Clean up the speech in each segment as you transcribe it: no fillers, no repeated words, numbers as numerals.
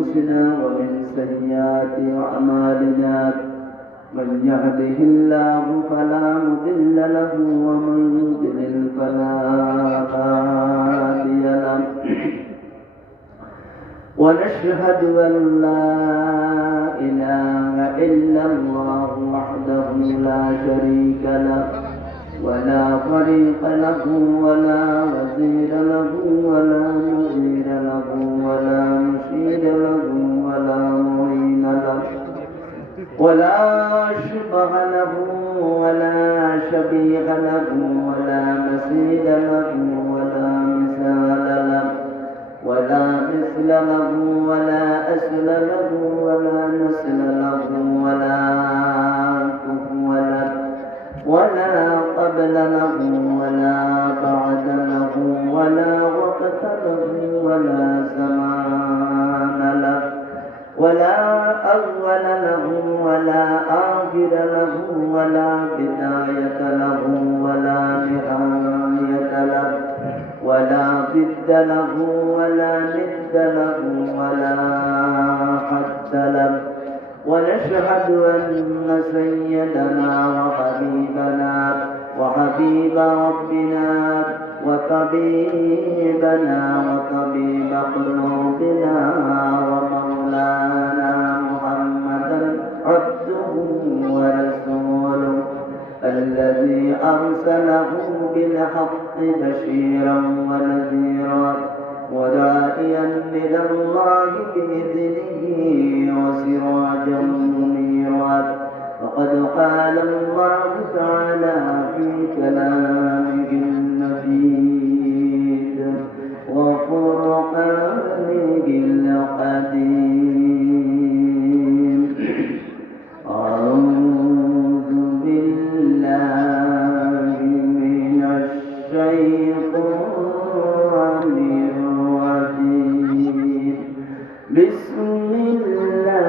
أنفسنا ومن سيئات أعمالنا من يهده الله فلا مضل له ومن يضلل فلا هادي له ونشهد أن لا إله إلا الله وحده لا شريك له ولا طريق له ولا وزير له ولا نظير له ولا مشير له ولا معين له ولا شبه له ولا شبيه له ولا مثيل له ولا مثال له ولا مثل له ولا أسل له ولا نسل له ولا كفو له ولا قبل له ولا بعد له ولا وقت له ولا زمان له ولا أول له ولا آخر له ولا بداية له ولا نهاية له ولا ضد له ولا ند له ولا حد له ونشهد أن سيدنا وحبيبنا وحبيب ربنا وطبيبنا وطبيب قلوبنا ومولانا محمدا عبده ورسوله الذي أرسله بالحق بشيرا ونذيرا وداعيا إلى الله بإذنه وسراجا منيرا وقد قال الله تعالى في كلامه المجيد وفرقانه القديم أعوذ بالله من الشيطان الرجيم بسم الله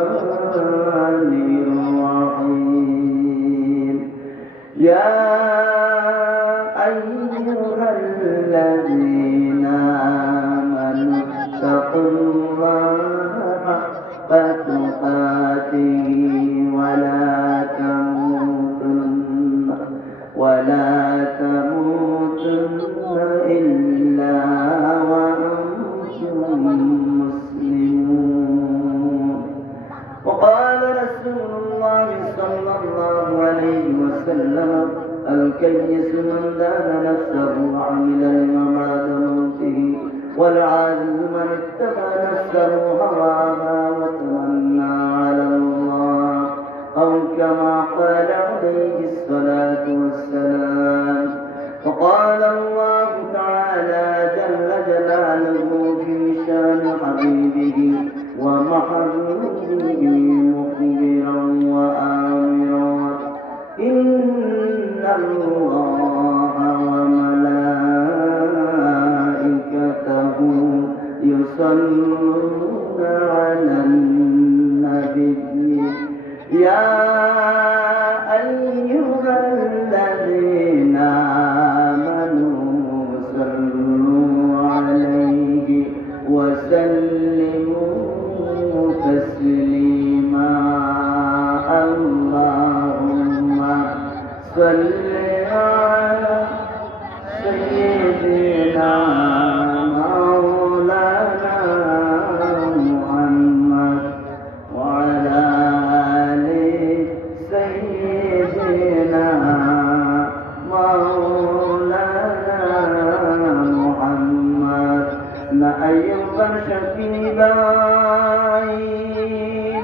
الرحمن الرحيم يا أيها الذين آمنوا اتقوا الله حق تقاته ولا تموتن إلا وأنتم مسلمون وقال رسول الله صلى الله عليه وسلم الكيس من دان نفسه وعمل لما بعد موته والعاجز من اتبع نفسه هواها وتمنى على الله أو كما قال عليه الصلاة والسلام وقال الله تعالى جل جلاله في شان حبيبه ومحبوبه مخبرا وآمرا إن الله وملائكته يصلون على النبي يا أيها الذين آمنوا صلوا عليه وسلموا تسليما اللهم صل على سيدنا مولانا محمد وعلى آل سيدنا مولانا محمد نأيب شكيباين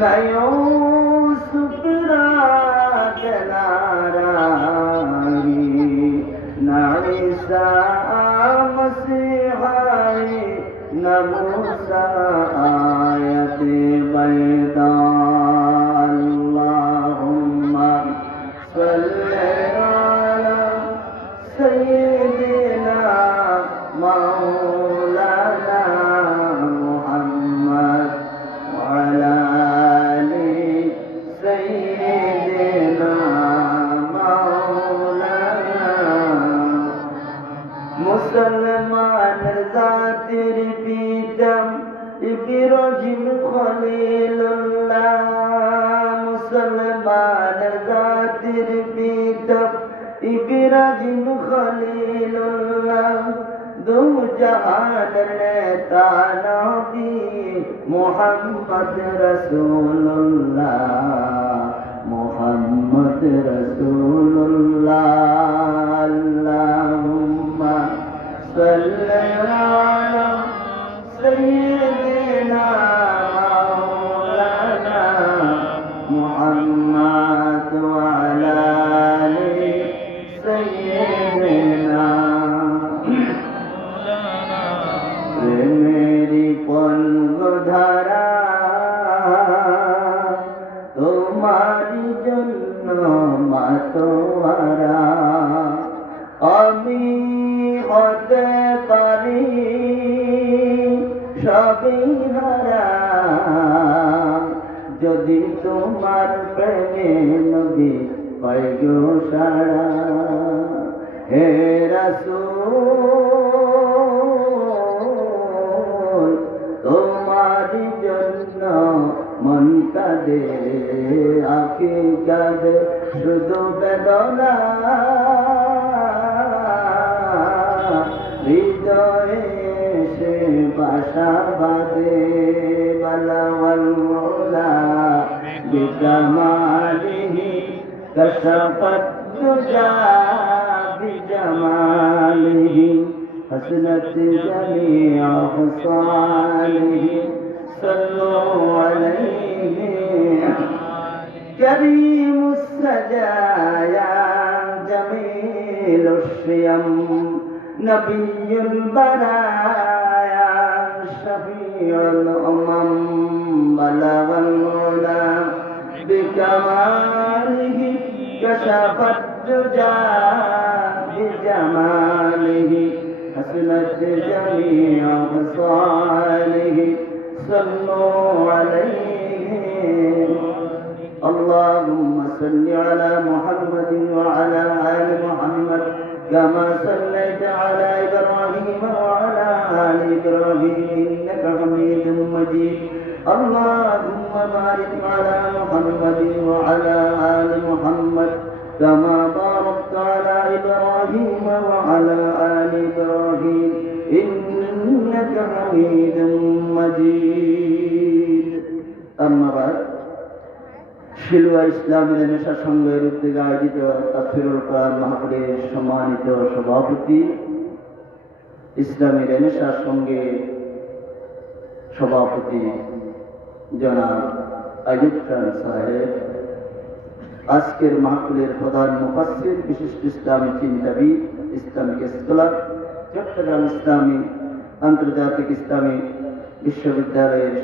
نيوسف راجناري نعيسى مسيحي نموسى آية بيضاء اللهم صل على سيدنا مولانا محمد وعلى آل سيدنا مولانا مسلمان জাতির পিতা ইব্রাহিম খলিলুল্লাহ, মুসলমান জাতির পিতা ইব্রাহিম খলিলুল্লাহ, দু জাহানের নেতা নবী মুহাম্মদ রাসূলুল্লাহ, মুহাম্মদ রাসূলুল্লাহ। আল্লাহুম্মা সাল্লি আলা সাইয়্যিদিনা মাওলানা মুহাম্মদ ওয়া আলা আলি সাইয়্যিদিনা। প্রেমেরি পঙ্গধারা তোমারি জন্য মাতোয়ারা, আমি হতে পারি সবই হারা, যদি তোমার প্রেমে নবী পাই গো সারা। হে রাসূল তোমারি জন্য মন কাঁদে, আঁখি কাঁদে শুধু বেদনা, হৃদয়ে সে বাসা বাঁধে। বালাওয়াল মৌলা বিকামালিহি কশফত দুজা বিজামালিহি, حسنت جميع خصاله صلوا عليه كريم السجايا جميل الشيم نبي البرايا شفيع الأمم بلغ العلا بكماله كشف الدجى بجماله حسنت جميع خصاله صلوا عليه. اللهم صل على محمد وعلى آل محمد كما صليت على إبراهيم وعلى آل إبراهيم إنك حميد مجيد. اللهم بارك على محمد وعلى آل محمد كما باركت على إبراهيم وعلى آل إبراهيم إنك حميد مجيد. أما بعد, শিলুয়া ইসলামী রেনেসাঁ সংঘের উদ্যোগে আয়োজিত তাফসীরুল কোরআন মাহফিলের সম্মানিত সভাপতি, ইসলামী রেনেসাঁ সংঘের সভাপতি জনাব আইয়ুব খান সাহেব, আজকের মাহফিলের প্রধান মুফাসসির, বিশিষ্ট ইসলামী চিন্তাবিদ, ইসলামিক স্কলার, চট্টগ্রাম ইসলামী আন্তর্জাতিক ইসলামী বিশ্ববিদ্যালয়ের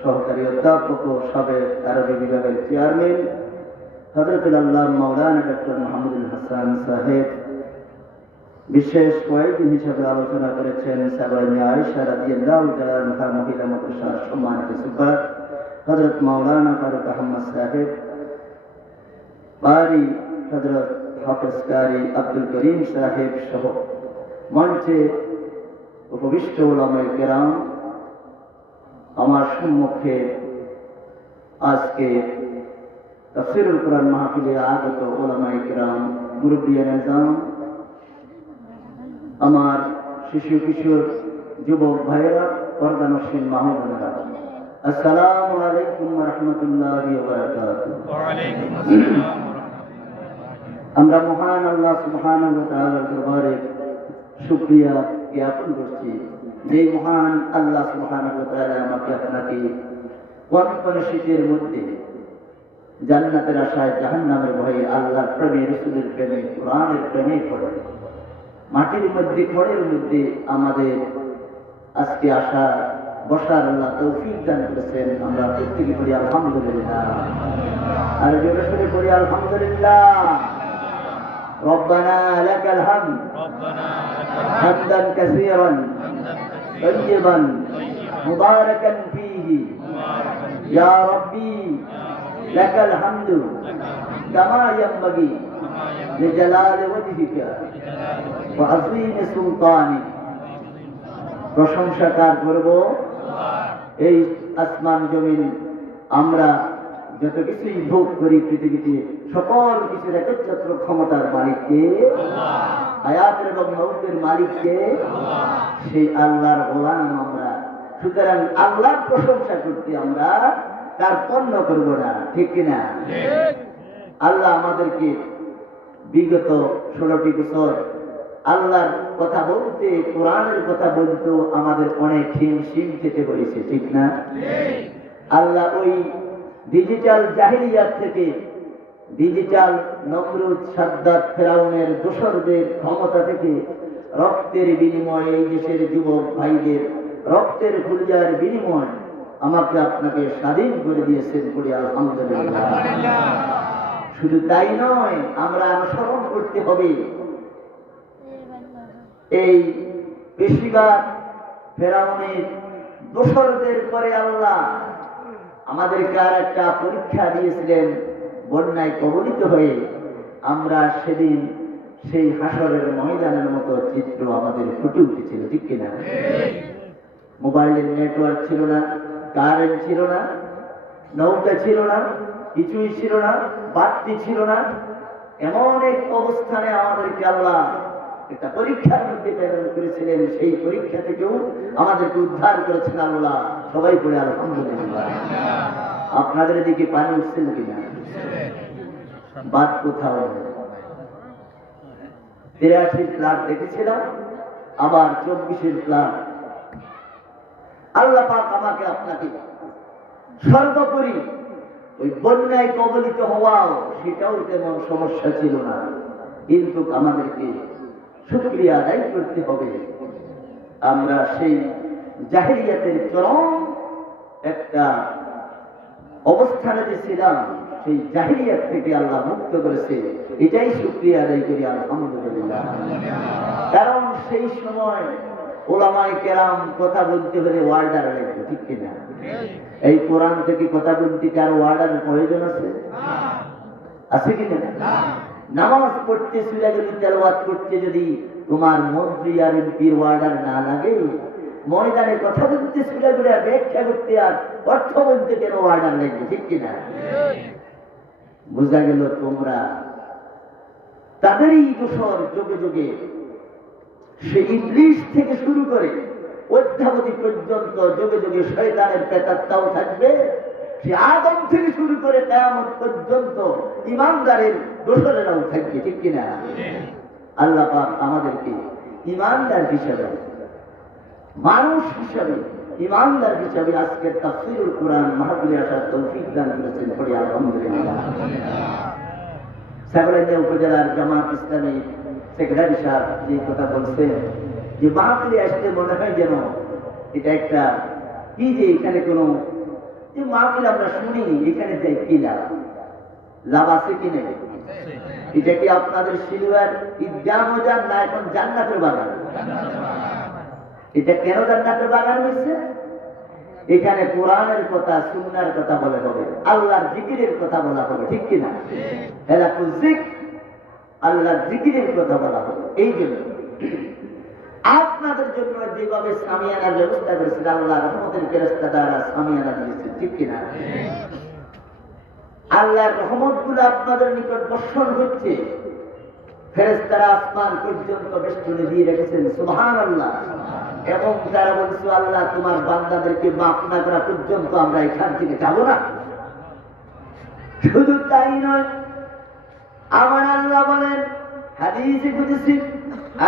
সহকারী অধ্যাপক ও সাবেক আরবি বিভাগের চেয়ারম্যান হযরতুল আল্লামা মাওলানা ডক্টর মাহমুদুল হাসান সাহেব, বিশেষ কয়েকদিন হিসাবে আলোচনা করেছেন সাবাইনে আয়েশা রাদিয়াল্লাহু তাআলা আনহা মহিলা মাদ্রাসার সম্মানিত সুপার হযরত মাওলানা ফারুক আহমদ সাহেব, বারি হযরত হাফেজ কারি আব্দুল করিম সাহেব সহ মঞ্চে উপবিষ্ট উলামায়ে কেরাম, আমার সম্মুখে আজকে তাফসীরুল কোরআন মাহফিলে আগত উলামায়ে কেরাম, মুরব্বিয়ান নিজাম, আমার শিশু কিশোর যুবক ভাইয়েরা, পর্দানশীন মা বোনেরা, আসসালামু আলাইকুম ওয়া রাহমাতুল্লাহি ওয়া বারাকাতুহু। ওয়া আলাইকুম আসসালাম। আমরা মহান আল্লাহ সুবহানাহু ওয়া তাআলার দরবারে শুকরিয়া জ্ঞাপন করছি, যে মহান আল্লাহ সুবহানাহু ওয়া তাআলা আমাকে আপনাকে কনকনে শীতের মধ্যে জান্নাতের আশায় জাহান্নামের ভয়ে আল্লাহর প্রেমে, রাসূলের প্রেমে, কোরআনের প্রেমে পড়ে মাটির মধ্যে, খড়ের মধ্যে আমাদের আজকে আসা বসার আল্লাহ তৌফিক দান করেছেন। আমরা প্রত্যেকে করি আলহামদুলিল্লাহ, আর জোরে সোরে করি আলহামদুলিল্লাহ। রব্বানা লাকাল হামদ হামদান কাসীরান তাইয়িবান মুবারাকান ফীহি ইয়া রাব্বি লাকাল হামদু কামা ইয়ানবাগি লিজালালি ওয়াজহিকা ওয়া আযীমি সুলতানিক। প্রশংসা কার করব? এই আসমান জমিন আমরা যত কিছুই ভোগ করি পৃথিবীতে সকল কিছুর একচ্ছত্র ক্ষমতার মালিককে, হায়াতের এবং মৌতের মালিককে, সেই আল্লাহর গোলাম আমরা। সুতরাং আল্লাহর প্রশংসা করতে আমরা তার পণ্য করব না, ঠিক কিনা? আল্লাহ আমাদেরকে বিগত 16টি বছর আল্লাহর কথা বলতে, কোরআনের কথা বলতে আমাদের অনেক হিমশিম খেতে হয়েছে, ঠিক না? আল্লাহ ওই ডিজিটাল জাহিলিয়াত থেকে, ডিজিটাল নমরুদ, সাদ্দাত, ফেরাউনের দোসরদের ক্ষমতা থেকে রক্তের বিনিময়ে এই দেশের যুবক ভাইদের রক্তের খুলিয়ার বিনিময় আমাকে আপনাকে স্বাধীন করে দিয়েছেন, বলি আলহামদুলিল্লাহ। শুধু তাই নয়, আমরা অনুসরণ করতে হবে এই বেশিরভাগ ফেরাউনের দোসরদের পরে আল্লাহ আমাদেরকে আর একটা পরীক্ষা দিয়েছিলেন। বন্যায় কবলিত হয়ে আমরা সেদিন সেই হাসরের ময়দানের মতো চিত্র আমাদের ফুটে উঠেছিল, ঠিক কিনা? মোবাইলের নেটওয়ার্ক ছিল না, কারেন্ট ছিল না, নৌকা ছিল না, কিছুই ছিল না, বাতি ছিল না। এমন এক অবস্থানে আমাদেরকে আল্লাহ একটা পরীক্ষার মধ্যে প্রেরণ করেছিলেন। সেই পরীক্ষা থেকেও আমাদেরকে উদ্ধার করেছেন আল্লাহ। সবাই পড়ে আলহামদুলিল্লাহ। আপনাদের দিকে পানি উঠছিল কিনা? বাদ কোথাও 83 প্লাট দেখেছিলাম, আবার 24 প্লাট। আল্লাহ পাক আমাকে আপনাকে সর্বোপরি ওই বন্যায় কবলিত হওয়াও সেটাও তেমন সমস্যা ছিল না, কিন্তু আমাদেরকে শুকরিয়া আদায় করতে হবে। আমরা সেই জাহিলিয়াতের চরম একটা অবস্থানে যে ছিলাম, সেই জাহিলিয়াত থেকে আল্লাহ মুক্ত করেছে, এটাই শুকরিয়া আদায় করি আলহামদুলিল্লাহ। কারণ সেই সময় ওলামায়ে কেরাম কথা বলতে হলে ওয়ার্ডার লাগবে, ঠিক কিনা? এই কোরআন থেকে কথা বলতে কার ওয়ার্ডার প্রয়োজন আছে? আছে কিনা? নামাজ পড়তে, সূরা তেলাওয়াত করতে যদি তোমার মন্ত্রী আর এমপির ওয়ার্ডার না লাগে, ময়দানে কথা বলতে, সূরা ব্যাখ্যা করতে আর অর্থ বলতে কেন ওয়ার্ডার লাগবে, ঠিক কিনা? বোঝা গেল তোমরা তাদেরই দোসর। যুগে যুগে সেই ইবলিস থেকে শুরু করে অদ্যাবধি পর্যন্ত যুগে যুগে শয়তানের প্রেতাত্মাও থাকবে। সে আদম থেকে শুরু করে কিয়ামত পর্যন্ত ঈমানদারের দোসরেরাও থাকবে, ঠিক কিনা? আল্লাহ পাক আমাদেরকে ঈমানদার হিসাবে, মানুষ হিসাবে, ঈমানদার হিসাবে আজকের তাফসীরুল কোরআন মাহফিলে আসার তৌফিক দান করেছেন, পড়ি আলহামদুলিল্লাহ। সাগরাইয়া উপজেলার জামাত ইসলামী সেক্রেটারি সাহেব যে কথা বলছেন, যে মাহফিলে আসতে মনে হয় যেন এটা একটা কি, যে এখানে কোনো যে মাহফিল আমরা শুনি, এখানে যাই কি লাভ? লাভ আছে কি নেই? এটা কি আপনাদের সিলুয়ার ঈদগাহ ময়দান না এখন জান্নাতের বাগান? এটা কেন জান্নাতের বাগান হয়েছে? এখানে কোরআনের কথা, সুন্নাহর কথা বলা হবে, আল্লাহর জিকিরের কথা বলা হবে, ঠিক কিনা? এলাকুল যিকর, আল্লাহর জিকিরের কথা বলা হবে। এই জন্য আপনাদের জন্য যেভাবে সামিয়ানার ব্যবস্থা করেছিল, আল্লাহ রহমতের ফেরেশতা দ্বারা সামিয়ানা দিয়েছে, ঠিক কিনা? আল্লাহর রহমতগুলো আপনাদের নিকট বর্ষণ হচ্ছে। ফেরেশতারা আসমান পর্যন্ত বেষ্টনী দিয়ে রেখেছেন, সুবহানাল্লাহ। এবং তারা বলছে, আল্লাহ তোমার বান্দাদেরকে মাফ না করা পর্যন্ত আমরা এখান থেকে যাব না। শুধু তাই নয়, আমার আল্লাহ বলেন হাদিসে কুদসি,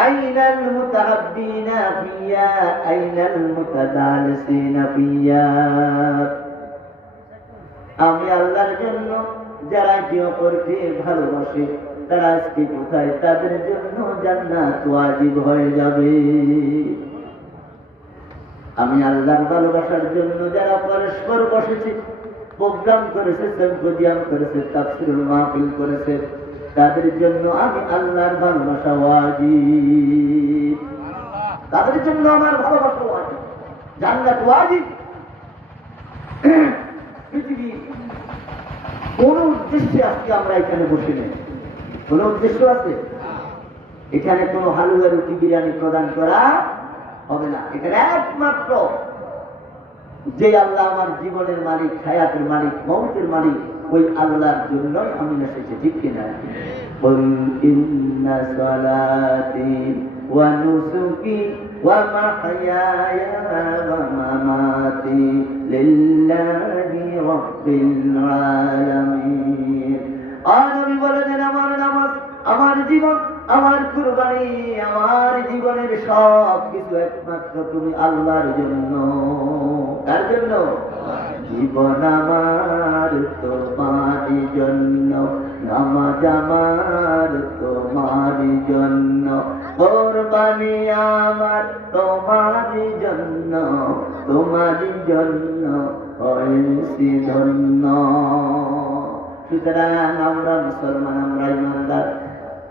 আইনাল মুতাহাব্বিনা ফিয়া আইনাল মুতাদালিসিনা ফিয়া। আমি আল্লাহর জন্য যারা একে অপরকে ভালোবাসে তারা আজকে কোথায়? তাদের জন্য জান্নাত ওয়াজিব হয়ে যাবে। আমি আল্লাহর ভালোবাসার জন্য যারা পরস্পর বসেছে, প্রোগ্রাম করেছে, সিম্পোজিয়াম করেছে, তাফসীরুল মাহফিল করেছে, তাদের জন্য আমি আল্লাহর ভালোবাসা ওয়াজিব। তাদের জন্য আমার ভালোবাসা ওয়াজিব, জান্নাত ওয়াজিব। পৃথিবীর কোন উদ্দেশ্যে আজকে আমরা এখানে বসে নেই? কোন উদ্দেশ্য আছে? এখানে কোনো হালুয়া, রুটি, বিরিয়ানি প্রদান করা হবে না। এখানে একমাত্র যে আল্লাহ আমার জীবনের মালিক, হায়াতের মালিক, মৌতের মালিক, ওই আল্লাহর জন্যই আমি এসেছি, ঠিক কিনা? কুল ইন্না সালাতি ওয়া নুসুকি ওয়া মাহইয়ায়া ওয়া মামাতি লিল্লাহি রাব্বিল আলামিন। আর নবী বলেন, আমার নামাজ, আমার জীবন, আমার কুরবানি, আমার জীবনের সব কিছু একমাত্র তুমি আল্লাহর জন্য। কার জন্য? জীবন আমার তোমারই জন্য, নামাজ আমার তোমারই জন্য, কুরবানি আমার তোমারই জন্য, তোমারই জন্য হয়েছি ধন্য। সুতরাং আমরা মুসলমান, আমরা ইমানদার।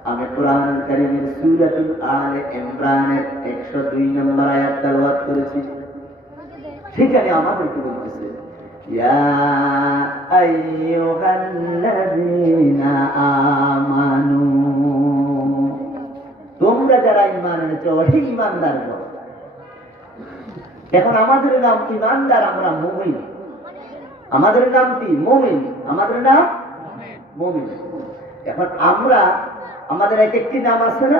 আমি কোরআন কারীমের সূরাতুল আলে ইমরানের 102 নম্বর আয়াত তেলাওয়াত করেছি। সেখানে আমাদেরকে বলতেছে, ইয়া আইয়ুহাল্লাযীনা আমানু, তোমরা যারা ঈমান এনেছো, হে ঈমানদারগণ। এখন আমাদের নাম ঈমানদার, আমরা মুমিন। আমাদের নাম কি? মুমিন। আমাদের নাম মুমিন। এখন আমরা, আমাদের এক একটি নাম আছে না?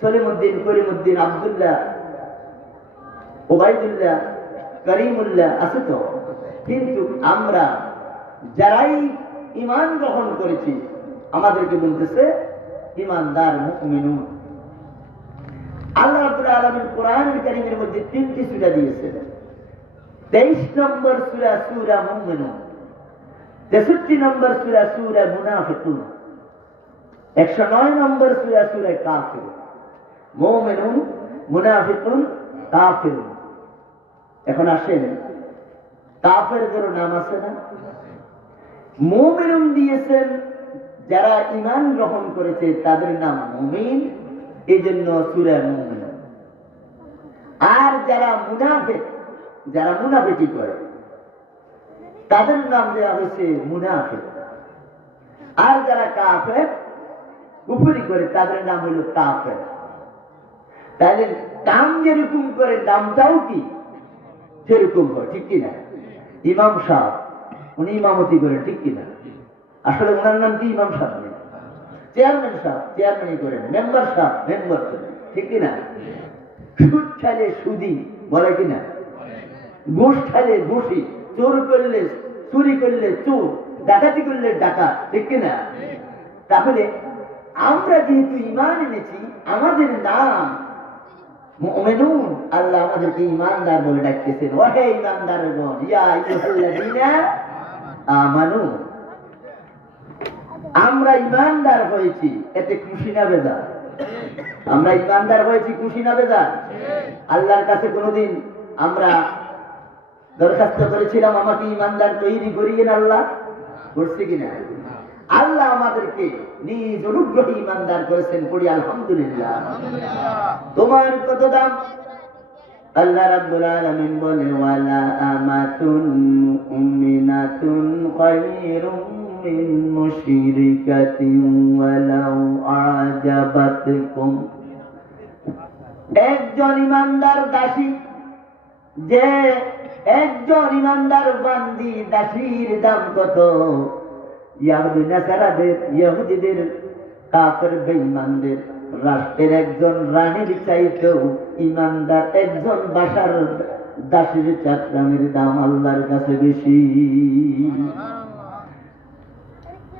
সলিমউদ্দিন, করিমউদ্দিন, আব্দুল্লাহ, ওবাইদুল্লাহ, করিমুল্লাহ আছে তো। কিন্তু আমরা যারাই ঈমান গ্রহণ করেছি, আমাদেরকে বলতেছে ঈমানদার, মুমিনুন। আল্লাহ রাব্বুল আলামিন কোরআনুল কারীমের মধ্যে 3টি সূরা দিয়েছেন। 23 নম্বর সূরা সূরা মুমিনুন, 63 নম্বর সূরা সূরা মুনাফিকুন, 109 নম্বর সূরা সূরা কাফির। মুমিনুন, মুনাফিকুন, কাফির। এখন আসেন, কাফেরদের নাম আছে না? মুমিনুন দিয়েছেন যারা ঈমান গ্রহণ করেছে, তাদের নাম মুমিন, এই জন্য সূরা মুমিনুন। আর যারা মুনাফিক, যারা মুনাফিকি করে, তাদের নাম দেওয়া হয়েছে মুনাফিক। আর যারা কাফের, কুফরি করে, তাদের নাম হইল কাফের। তাহলে নাম যেরকম করে, নামটাও কি সেরকম হয়, ঠিক কিনা? ইমাম সাহেব, উনি ইমামতি করেন, ঠিক কিনা? আসলে ওনার নাম কি? ইমাম সাহেব নেই। চেয়ারম্যান সাহেব চেয়ারম্যানই করেন, মেম্বার সাহেব মেম্বার করেন, ঠিক কিনা? সুদ খাইলে সুদি বলে কিনা? ঘুষ খাইলে ঘুষি, চোর করলে চুরি করলে চোর, ডাকাতি করলে ডাকা, ঠিক কিনা? তাহলে আমরা যেহেতু ঈমান এনেছি, আমাদের নাম মুমিনুন। আল্লাহ আমাদেরকে ঈমানদার বলে ডাকতেছেন, ওহে ঈমানদারগণ, ইয়া আইয়ুহাল্লাযীনা আমানু। আমরা ঈমানদার হয়েছি, এতে খুশি না বেজার? আমরা ঈমানদার হয়েছি, খুশি না বেজার? আল্লাহর কাছে কোনোদিন আমরা দরখাস্ত করেছিলাম, আমাকে ঈমানদার তৈরি করিয়েন আল্লাহ? করছি কিনা? আল্লাহ আমাদেরকে নিজ অনুগ্রহে ঈমানদার করেছেন, পড়ি আলহামদুলিল্লাহ। তোমার কত দাম? আল্লাহ রাব্বুল আলামিন বলে, ওয়ালা আমাতুন মুমিনাতুন খায়রুম মিন মুশরিকাতিন ওয়ালাউ আজাবাতকুম। একজন ঈমানদার দাসী, যে একজন ঈমানদার বান্দি দাসীর দাম কত? ইয়াহুদি নাসারাদের, ইহুদিদের, কাফের বেঈমানদের রাষ্ট্রের একজন রানীর চাইতেও ঈমানদার একজন বাসার দাসীর চাকরানির দাম আল্লাহর কাছে বেশি।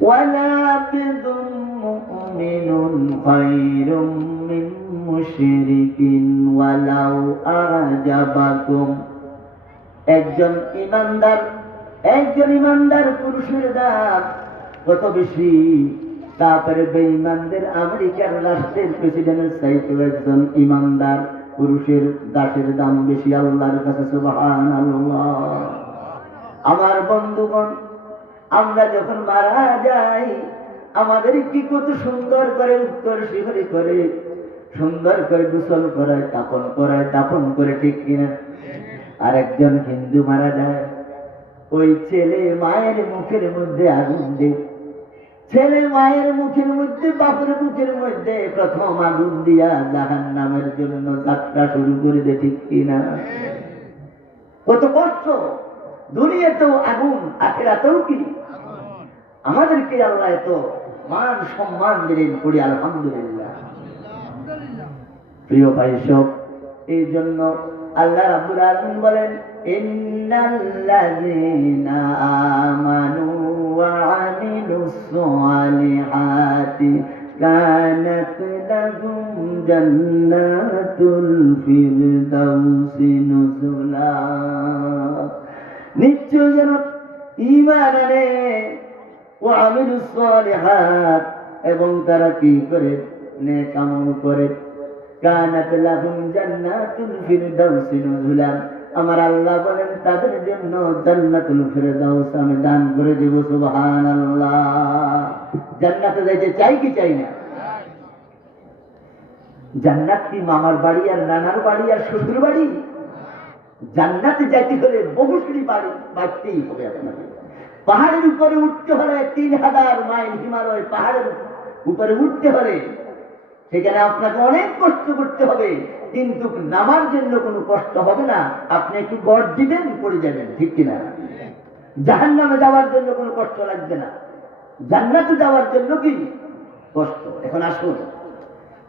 ওয়ালা আবদুম মুমিনুন খায়রুম মিন মুশরিকিন ওয়ালাউ আ'জাবাকুম। একজন ঈমানদার, একজন ঈমানদার পুরুষের দাম কত বেশি? তারপরে বেঈমানদের, আমেরিকার রাষ্ট্রের প্রেসিডেন্টের চাইতেও একজন ঈমানদার পুরুষের দাসের দাম বেশি আল্লাহর কাছে। সুবহানাল্লাহ। আমার বন্ধুগণ, আমরা যখন মারা যাই, আমাদের কি কত সুন্দর করে উত্তর শিহরি করে, সুন্দর করে গোসল করায়, দাফন করে, ঠিক কিনা? আর একজন হিন্দু মারা যায়, ওই ছেলে মায়ের মুখের মধ্যে আগুন দেয়, ছেলে মায়ের মুখের মধ্যে, বাপের মুখের মধ্যে প্রথম আগুন দিয়া জাহান্নামের জন্য যাত্রা শুরু করে দে, ঠিক কিনা? কত কষ্ট! দুনিয়াতেও আগুন, আখিরাতেও কি আমাদেরকে আল্লাহ এত মান সম্মান দিলেন, পড়ি আলহামদুলিল্লাহ। প্রিয় ভাই সব, এই জন্য আল্লাহ রাব্বুল আলামিন বলেন, ইন্নাল্লাযীনা আমানু ওয়া আমিলুস সালিহাতি কানাত লাহুম জান্নাতুল ফিরদাউসি নুজুলা। নিশ্চয় যেন ঈমান আনে, ওয়া আমিলুস সালিহাত, এবং তারা কি করে? নেক আমল করে। কানাত লাহুম জান্নাতুল ফিরদাউসি নুজুলা, আমার আল্লাহ বলেন তাদের জন্য জান্নাতুল ফিরদাউস আমি দান করে দেব। সুবহানাল্লাহ। জান্নাতে যাইতে চাই কি চাই না? জান্নাত কি মামার বাড়ি আর নানার বাড়ি আর শ্বশুর বাড়ি? জান্নাতে যাইতে হলে বহু সিঁড়ি বাড়ি বাড়তেই হবে আপনাকে। পাহাড়ের উপরে উঠতে হলে 3000 মাইল, হিমালয় পাহাড়ের উপরে উঠতে হলে সেখানে আপনাকে অনেক কষ্ট করতে হবে, কিন্তু নামার জন্য কোনো কষ্ট হবে না। আপনি একটু গড় দিবেন, পড়ে যাবেন, ঠিক কিনা? জাহান্নামে যাওয়ার জন্য কোনো কষ্ট লাগবে না, জান্নাতে যাওয়ার জন্য কি কষ্ট। এখন আসুন,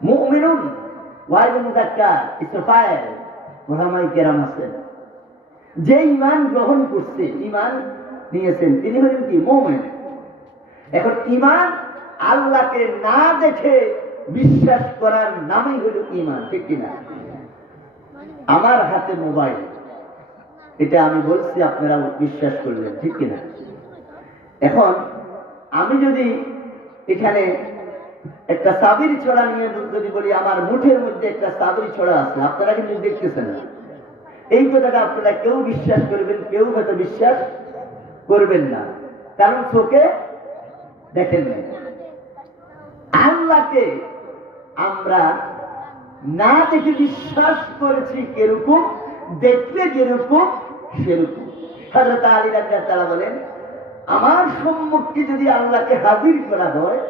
মুমিনুন ওয়াইল মুযাক্কার ইসফায়েল ওলামায়ে কেরাম আছেন, যে ঈমান গ্রহণ করছে, ঈমান নিয়েছেন, তিনি হলেন কি? মুমিন। এখন ঈমান আল্লাহকে না দেখে বিশ্বাস করার নামই হলো ঈমান, ঠিক কিনা? আমার হাতে মোবাইল, এটা আমি বলছি, আপনারা বিশ্বাস করলেন, ঠিক কিনা? এখন আমি যদি এখানে একটা সাবির ছড়া নিয়ে যদি বলি, আমার মুঠের মধ্যে একটা সাবির ছড়া আছে, আপনারা কিন্তু দেখতেছেন না। এই কথাটা আপনারা কেউ বিশ্বাস করবেন, কেউ হয়তো বিশ্বাস করবেন না, কারণ চোখে দেখেন না। আল্লাহকে আমরা না দেখে বিশ্বাস করেছি কিরকম? দেখলে যেরকম সেরকম। হযরত আলী রাদিয়াল্লাহু তাআলা বলেন, আমার সম্মুখে যদি আল্লাহকে হাজির করা হয়,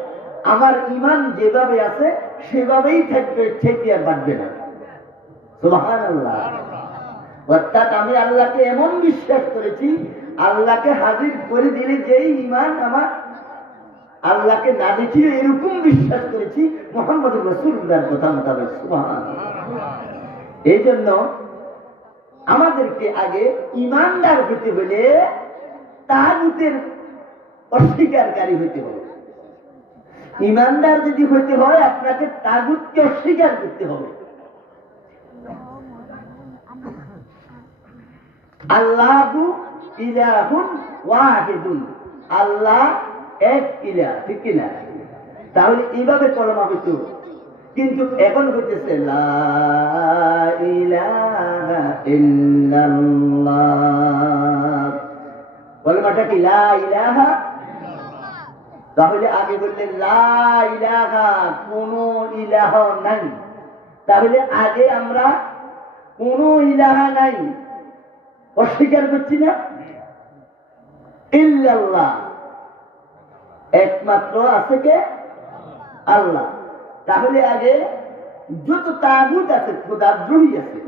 আমার ঈমান যেভাবে আছে সেভাবেই থাকবে, থেকে আর বাড়বে না। সুবহানাল্লাহ। অর্থাৎ আমি আল্লাহকে এমন বিশ্বাস করেছি, আল্লাহকে হাজির করে দিলে যেই ঈমান আমার, আল্লাহকে না দেখিয়ে এরকম বিশ্বাস করেছি মুহাম্মদুর রাসূলুল্লাহর কথা মোতাবেক। সুবহানাল্লাহ। এই জন্য আমাদেরকে আগে ঈমানদার হতে হলে তাগুতের অস্বীকারী হতে হবে। ঈমানদার যদি হতে হয়, আপনাকে তাগুতকে অস্বীকার করতে হবে। আল্লাহু ইলাহুন ওয়াহিদুন, আল্লাহ এক ইলাহ, ঠিক কিনা? তাহলে এইভাবে কলমা হইতো, কিন্তু এখন হইতেছে লা ইলাহা ইল্লাল্লাহ। কলমাটা কি? লা ইলাহা। তাহলে আগে বললেন লা ইলাহা, কোন ইলাহ নাই। তাহলে আগে আমরা কোন ইলাহা নাই অস্বীকার করছি না, ইল্লাল্লাহ, একমাত্র আছে কে? আল্লাহ। তাহলে আগে যত তাগুত আছে, খোদাদ্রোহী আছে,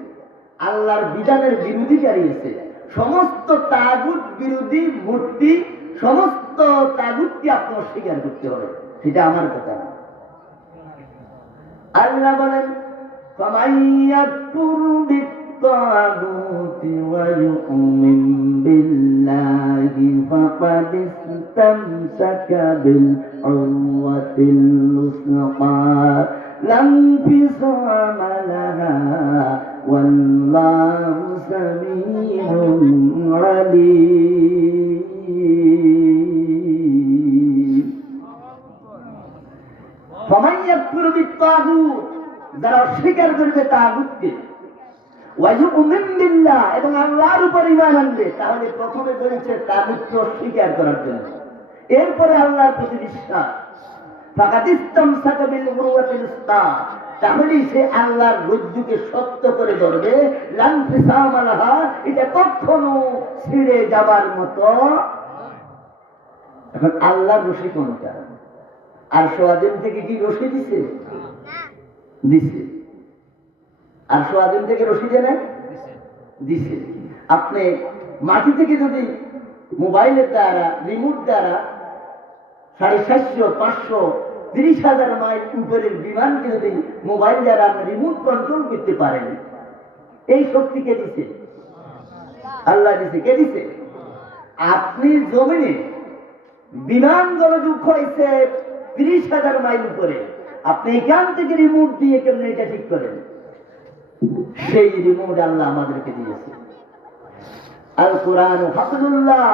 আল্লাহর বিধানের বিরোধিকারী আছে, সমস্ত তাগুত বিরোধী মূর্তি, সমস্ত তাগুতকে আপনি অস্বীকার করতে হবে। সেটা আমার কথা না। আল্লাহ বলেন, ফামান ইয়াকফুর বিত্তাগুতি ওয়া ইউমিন বিল্লাহি ফাকাদ ইসতামসাকা বিল উরওয়াতিল উসকা লা ইনফিসামা লাহা ওয়াল্লাহু সামিউন আলীম। ফামান ইয়াকফুর বিত্তাগুত, যারা অস্বীকার করবে তাগুতকে, ওয়া ইউমিন বিল্লাহ, এবং আল্লাহর উপর ঈমান আনবে, তাহলে প্রথমে বলেছে তাগুতকে অস্বীকার করার জন্য, এরপরে আল্লাহর প্রতি বিশ্বাস। ফাকাদ ইসতামসাকা বিল উরওয়াতিল উসকা, তাহলে সে আল্লাহর রজ্জুকে শক্ত করে ধরবে। লা ইনফিসামা লাহা, এটা কখনো ছিঁড়ে যাবার মতো। এখন আল্লাহর রশি কোনটা? আর সোয়াদিন থেকে কি রশি দিছে? দিছে। আর সোয়াদিন থেকে রশি দেয় না? দিছে। আপনি মাটি থেকে যদি মোবাইলের দ্বারা, রিমোট দ্বারা 750-530,000 মাইল উপরের বিমানকে যদি মোবাইল দ্বারা আপনি রিমোট কন্ট্রোল করতে পারেন, এই শক্তি কে দিছে? আল্লাহ দিছে। কে দিছে? আপনি জমিনে বিমান গণযুগ হয়েছে 30,000 মাইল উপরে, আপনি এখান থেকে রিমোট দিয়ে কেমন এটা ঠিক করেন? সেই রিমোট আল্লাহ আমাদেরকে দিয়েছে। আল কোরআন হাবলুল্লাহ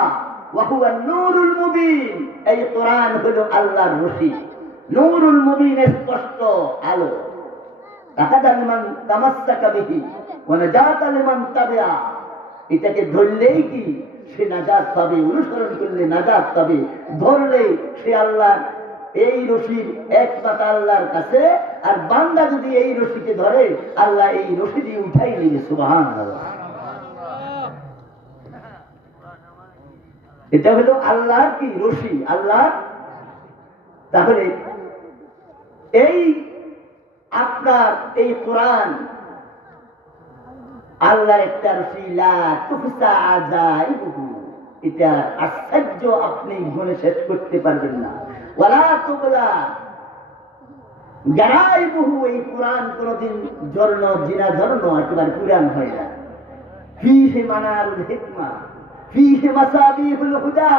ওয়া হুয়া নূরুল মুবিন। এই কোরআন হলো আল্লাহর রশি, নূরুল মুবিন, স্পষ্ট আলো। তাকাদা লিমান তামাসসাকা বিহি ওয়া নাজাতা লিমান তাবিআ। এটাকে ধরলেই কি সে নাজাত পাবে, অনুসরণ করলে নাজাত পাবে, ধরলে সে আল্লাহ এই রশির একমাত্র আল্লাহর কাছে। আর বান্দা যদি এই রশিকে ধরে, আল্লাহ এই রশি দিয়ে উঠাই নেবে। সুবহানাল্লাহ। এটা হলো আল্লাহর কি রশি, আল্লাহ। তাহলে এই আপনার এই কোরআন আল্লাহর একটা রশি, লা তুহসা আজাইবুহু। এটা আশ্চর্য আপনি গুণে শেষ করতে পারবেন না। ওয়ালা তুবলা গারাইবুহু। এই কোরআন কোনদিন জর্ণ জিনা জর্ণ একেবারে কুরআন হয় না। ফীহি মানারুল হিকমা ফীহি মাসাবিহুল হুদা।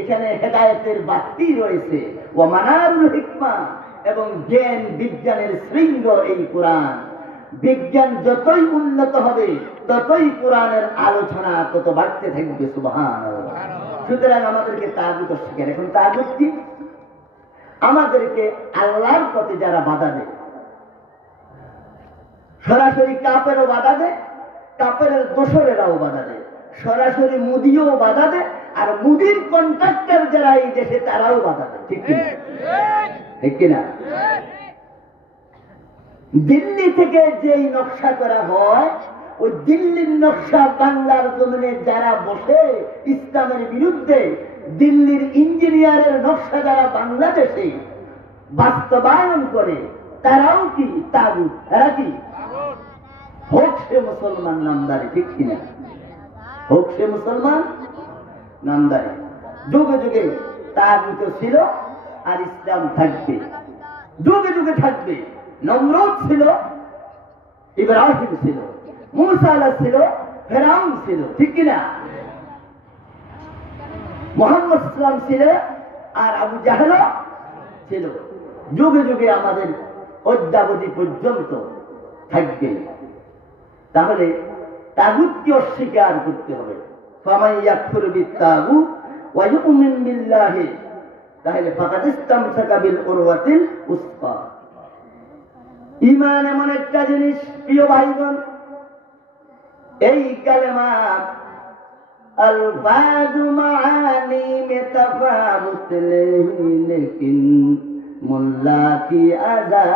এখানে হেদায়েতের বাতি রয়েছে। ওয়া মানারুল হিকমা, এবং জ্ঞান বিজ্ঞানের শৃঙ্গ এই কোরআন। বিজ্ঞান যতই উন্নত হবে, ততই কোরআনের আলোচনা তত বাড়তে থাকবে। সুবহানাল্লাহ। সুতরাং আমাদেরকে তাগুত শিখেন। এখন তাগুত কি? আমাদেরকে আল্লাহর পথে যারা বাধা দেয়, সরাসরি কাফেরও বাধা দেয়, কাফেরের দোসরেরাও বাধা দেয়, সরাসরি মুদিও বাধা দেয়, আর মুদির কন্ট্রাক্টর যারা এই দেশে তারাও বাধা দেয়। ঠিক কিনা? ঠিক কিনা? দিল্লি থেকে যেই নকশা করা হয়, ওই দিল্লির নকশা বাংলার জমিনে যারা বসে ইসলামের বিরুদ্ধে, দিল্লির ইঞ্জিনিয়ারের নকশা যারা বাংলাদেশে বাস্তবায়ন করে, তারাও কি তাগুত। তারা কি? হোক সে মুসলমান নামদারি। ঠিক কিনা? হোক সে মুসলমান নামদারি। যুগে যুগে তাগুত ছিল, আর ইসলাম থাকবে, যুগে যুগে থাকবে। নমরুদ ছিল, ইব্রাহিম ছিল, মূসা আলাইহিস ছিল, ফেরাউন ছিল। ঠিক কিনা? মুহাম্মদ সাল্লাল্লাহু আলাইহি ছিল, আর আবু জাহেল ছিল। যুগে যুগে আমাদের অদ্যাবধি পর্যন্ত থাকবে। তাহলে তাগুতকে অস্বীকার করতে হবে। ফামান ইয়াকফুর বিত-তাগুত ওয়া ইউমিন বিল্লাহি, তাহলে ফাকাদ ইসতামসাকা বিল উরওয়াতিল উসফা। ঈমান এমন একটা জিনিস, প্রিয় ভাইগণ, এই কালেমা আলফাজু মাআনি মে তাফাউত লেকিন মুল্লা কি আযা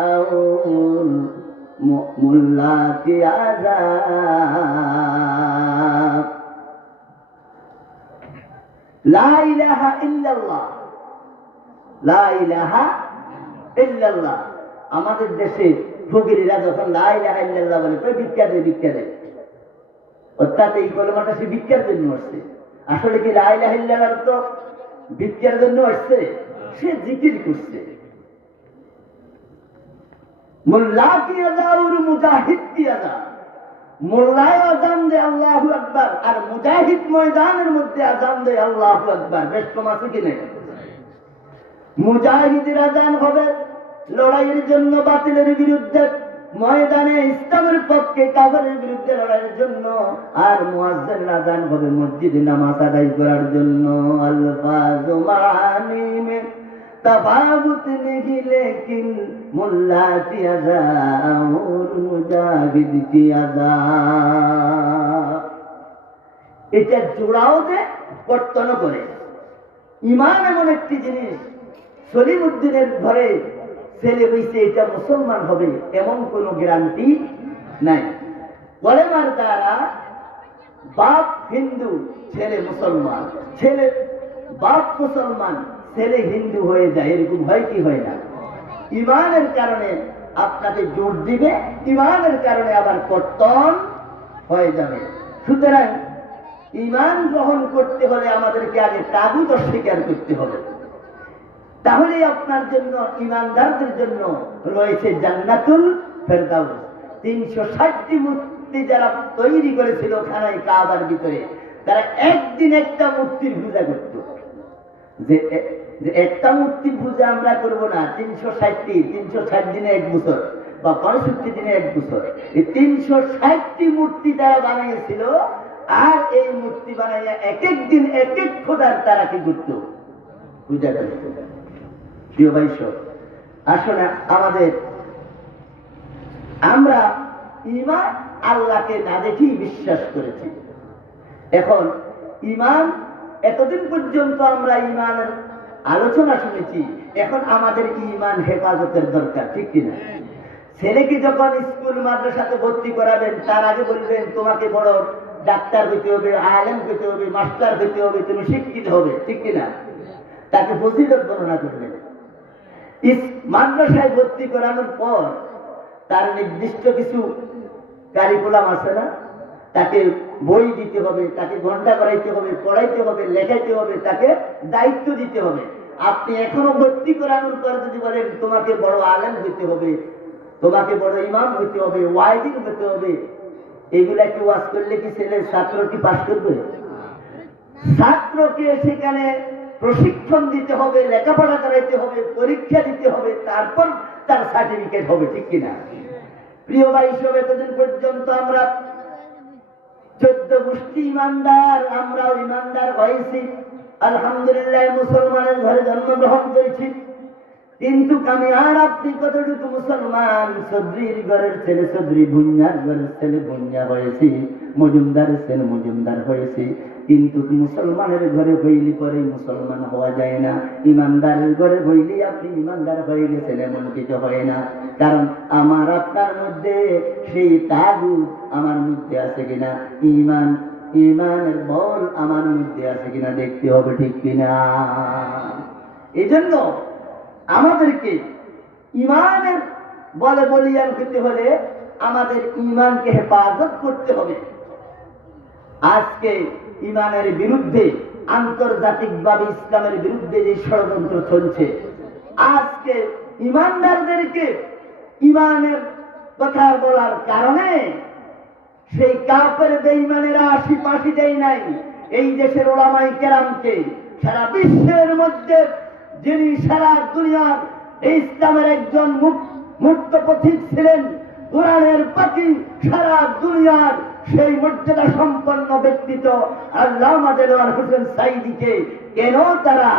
और मुल्ला की आज़ाब। ला इलाहा इल्लाल्लाह, ला इलाहा इल्लाल्लाह। আমাদের দেশে ফকিরেরা যখন লা ইলাহা ইল্লাল্লাহ বলে, কই ভিক্ষা দেয়, ভিক্ষা দেয়, অর্থাৎ এই কলেমাটা সে ভিক্ষার জন্য আসছে। আসলে কি লা ইলাহা ইল্লাল্লাহ তো ভিক্ষার জন্য আসছে? সে জিকির করছে। মোল্লা কি আযান আর মুজাহিদ কি আযান। মোল্লায় আযান দেয় আল্লাহু আকবার, আর মুজাহিদ ময়দানের মধ্যে আযান দেয় আল্লাহু আকবার। বেশ কম আছে কি নেই? মুজাহিদের আযান হবে লড়াইয়ের জন্য, বাতিলের বিরুদ্ধে, ময়দানে ইসলামের পক্ষে, কাফেরের বিরুদ্ধে লড়াইয়ের জন্য। আর মুয়াজ্জিনের আযান হবে মসজিদে নামাজ আদায় করার জন্য। আলফাজু মাআনি মে तफावुत नहीं लेकिन मुल्ला की अज़ा और मुजाहिद की अज़ा। এটা জোড়াও দেয়, কর্তন করে। ঈমান এমন একটি জিনিস, সলিমউদ্দিনের ঘরে ছেলে হইছে, এটা মুসলমান হবে এমন কোন গ্যারান্টি নাই। কলেমার দ্বারা বাপ হিন্দু, ছেলে মুসলমান, ছেলে বাপ মুসলমান, ছেলে হিন্দু হয়ে যায়, এরকম হয় কি হয় না? ইমানের কারণে আপনাকে জোর দিবে, ইমানের কারণে আবার পতন হয়ে যাবে। সুতরাং ইমান গ্রহণ করতে হলে আমাদেরকে আগে তাগুত অস্বীকার করতে হবে। তাহলে আপনার জন্য, ইমানদারদের জন্য রয়েছে জান্নাতুল ফেরদাউস। 360টি মূর্তি যারা তৈরি করেছিল খানায় কাবার ভিতরে, তারা একদিন একটা মূর্তির পূজা করত। যে একটা মূর্তির পূজা আমরা করব না, 360 দিনে 1 বছর বা 65 দিনে 1 বছর, এই 360টি মূর্তি তারা বানিয়েছিল। আর এই মূর্তি বানাইয়া এক এক দিন এক এক খোদার তারা কি করত? পূজা করত। প্রিয় ভাই সব, আসলে আমরা ঈমান আল্লাহকে না দেখেই বিশ্বাস করেছি। এখন ঈমান, এতদিন পর্যন্ত আমরা ঈমানের আলোচনা শুনেছি, এখন আমাদের ঈমান হেফাজতের দরকার, ঠিক কিনা? ছেলেকে যখন স্কুল মাদ্রাসাতে ভর্তি করাবেন, তার আগে বলবেন তোমাকে বড় ডাক্তার হইতে হবে, আলেম হইতে হবে, মাস্টার হইতে হবে, তুমি শিক্ষিত হবে, ঠিক কিনা? তাকে ফজিলত বর্ণনা করবেন। মাদ্রাসায় ভর্তি করানোর পর তার নির্দিষ্ট কিছু কারিকুলাম আছে না? তাকে বই দিতে হবে, তাকে ঘন্টা করাইতে হবে, পড়াইতে হবে, লেখাইতে হবে, তাকে দায়িত্ব দিতে হবে। আপনি এখনো ভর্তি করানোর পর যদি বলেন তোমাকে বড় আলেম হইতে হবে, তোমাকে বড় ইমাম হইতে হবে, ওয়াইদিন হইতে হবে, এগুলা কি ওয়াজ করলে কি ছেলের ছাত্রটি পাস করবে? ছাত্রকে সেখানে প্রশিক্ষণ দিতে হবে, লেখাপড়া করাইতে হবে, পরীক্ষা দিতে হবে, তারপর তার সার্টিফিকেট হবে, ঠিক কিনা? প্রিয় ভাই সব, এতদিন পর্যন্ত আমরা 14 গোষ্ঠী ইমানদার, আমরাও ইমানদার হয়েছি, আলহামদুলিল্লাহ মুসলমানের ঘরে জন্মগ্রহণ করেছি। কিন্তু আমি আর আপনি কতটুকু মুসলমান? চৌধুরীর ঘরের ছেলে চৌধুরী, ভুঁইয়ার ঘরের ছেলে ভুঁইয়া হয়েছি, মজুমদারের ছেলে মজুমদার হয়েছি। কিন্তু মুসলমানের ঘরে হইলে পরে মুসলমান হওয়া যায় না, ইমানদারের ঘরে হইলে আপনি ইমানদার হয়ে গেছেন এমন কিছু হয় না। কারণ আমার আপনার মধ্যে সেই তাগুত আমার মধ্যে আছে কিনা, ইমানের বল আমার মধ্যে আছে কিনা দেখতে হবে, ঠিক কিনা? এই জন্য আমাদেরকে ইমানের বলে বলিয়ান করতে হলে আমাদের ইমানকে হেফাজত করতে হবে। আজকে ইমানের বিরুদ্ধে, আন্তর্জাতিকভাবে ইসলামের বিরুদ্ধে যে ষড়যন্ত্র চলছে, আজকে ইমানদারদেরকে ইমানের কথা বলার কারণে সেই কাফের বেঈমানেরা আশি দেয় নাই এই দেশের উলামায়ে কেরামকে। সারা বিশ্বের মধ্যে যিনি সারা দুনিয়ার ইসলামের একজন মুক্ত পথিক ছিলেন, কোরআনের পাখি, সারা দুনিয়ার সেই মর্যাদা সম্পন্ন ব্যক্তিত্ব আল্লামা দেলোয়ার হোসেন সাঈদীকে কেন তারা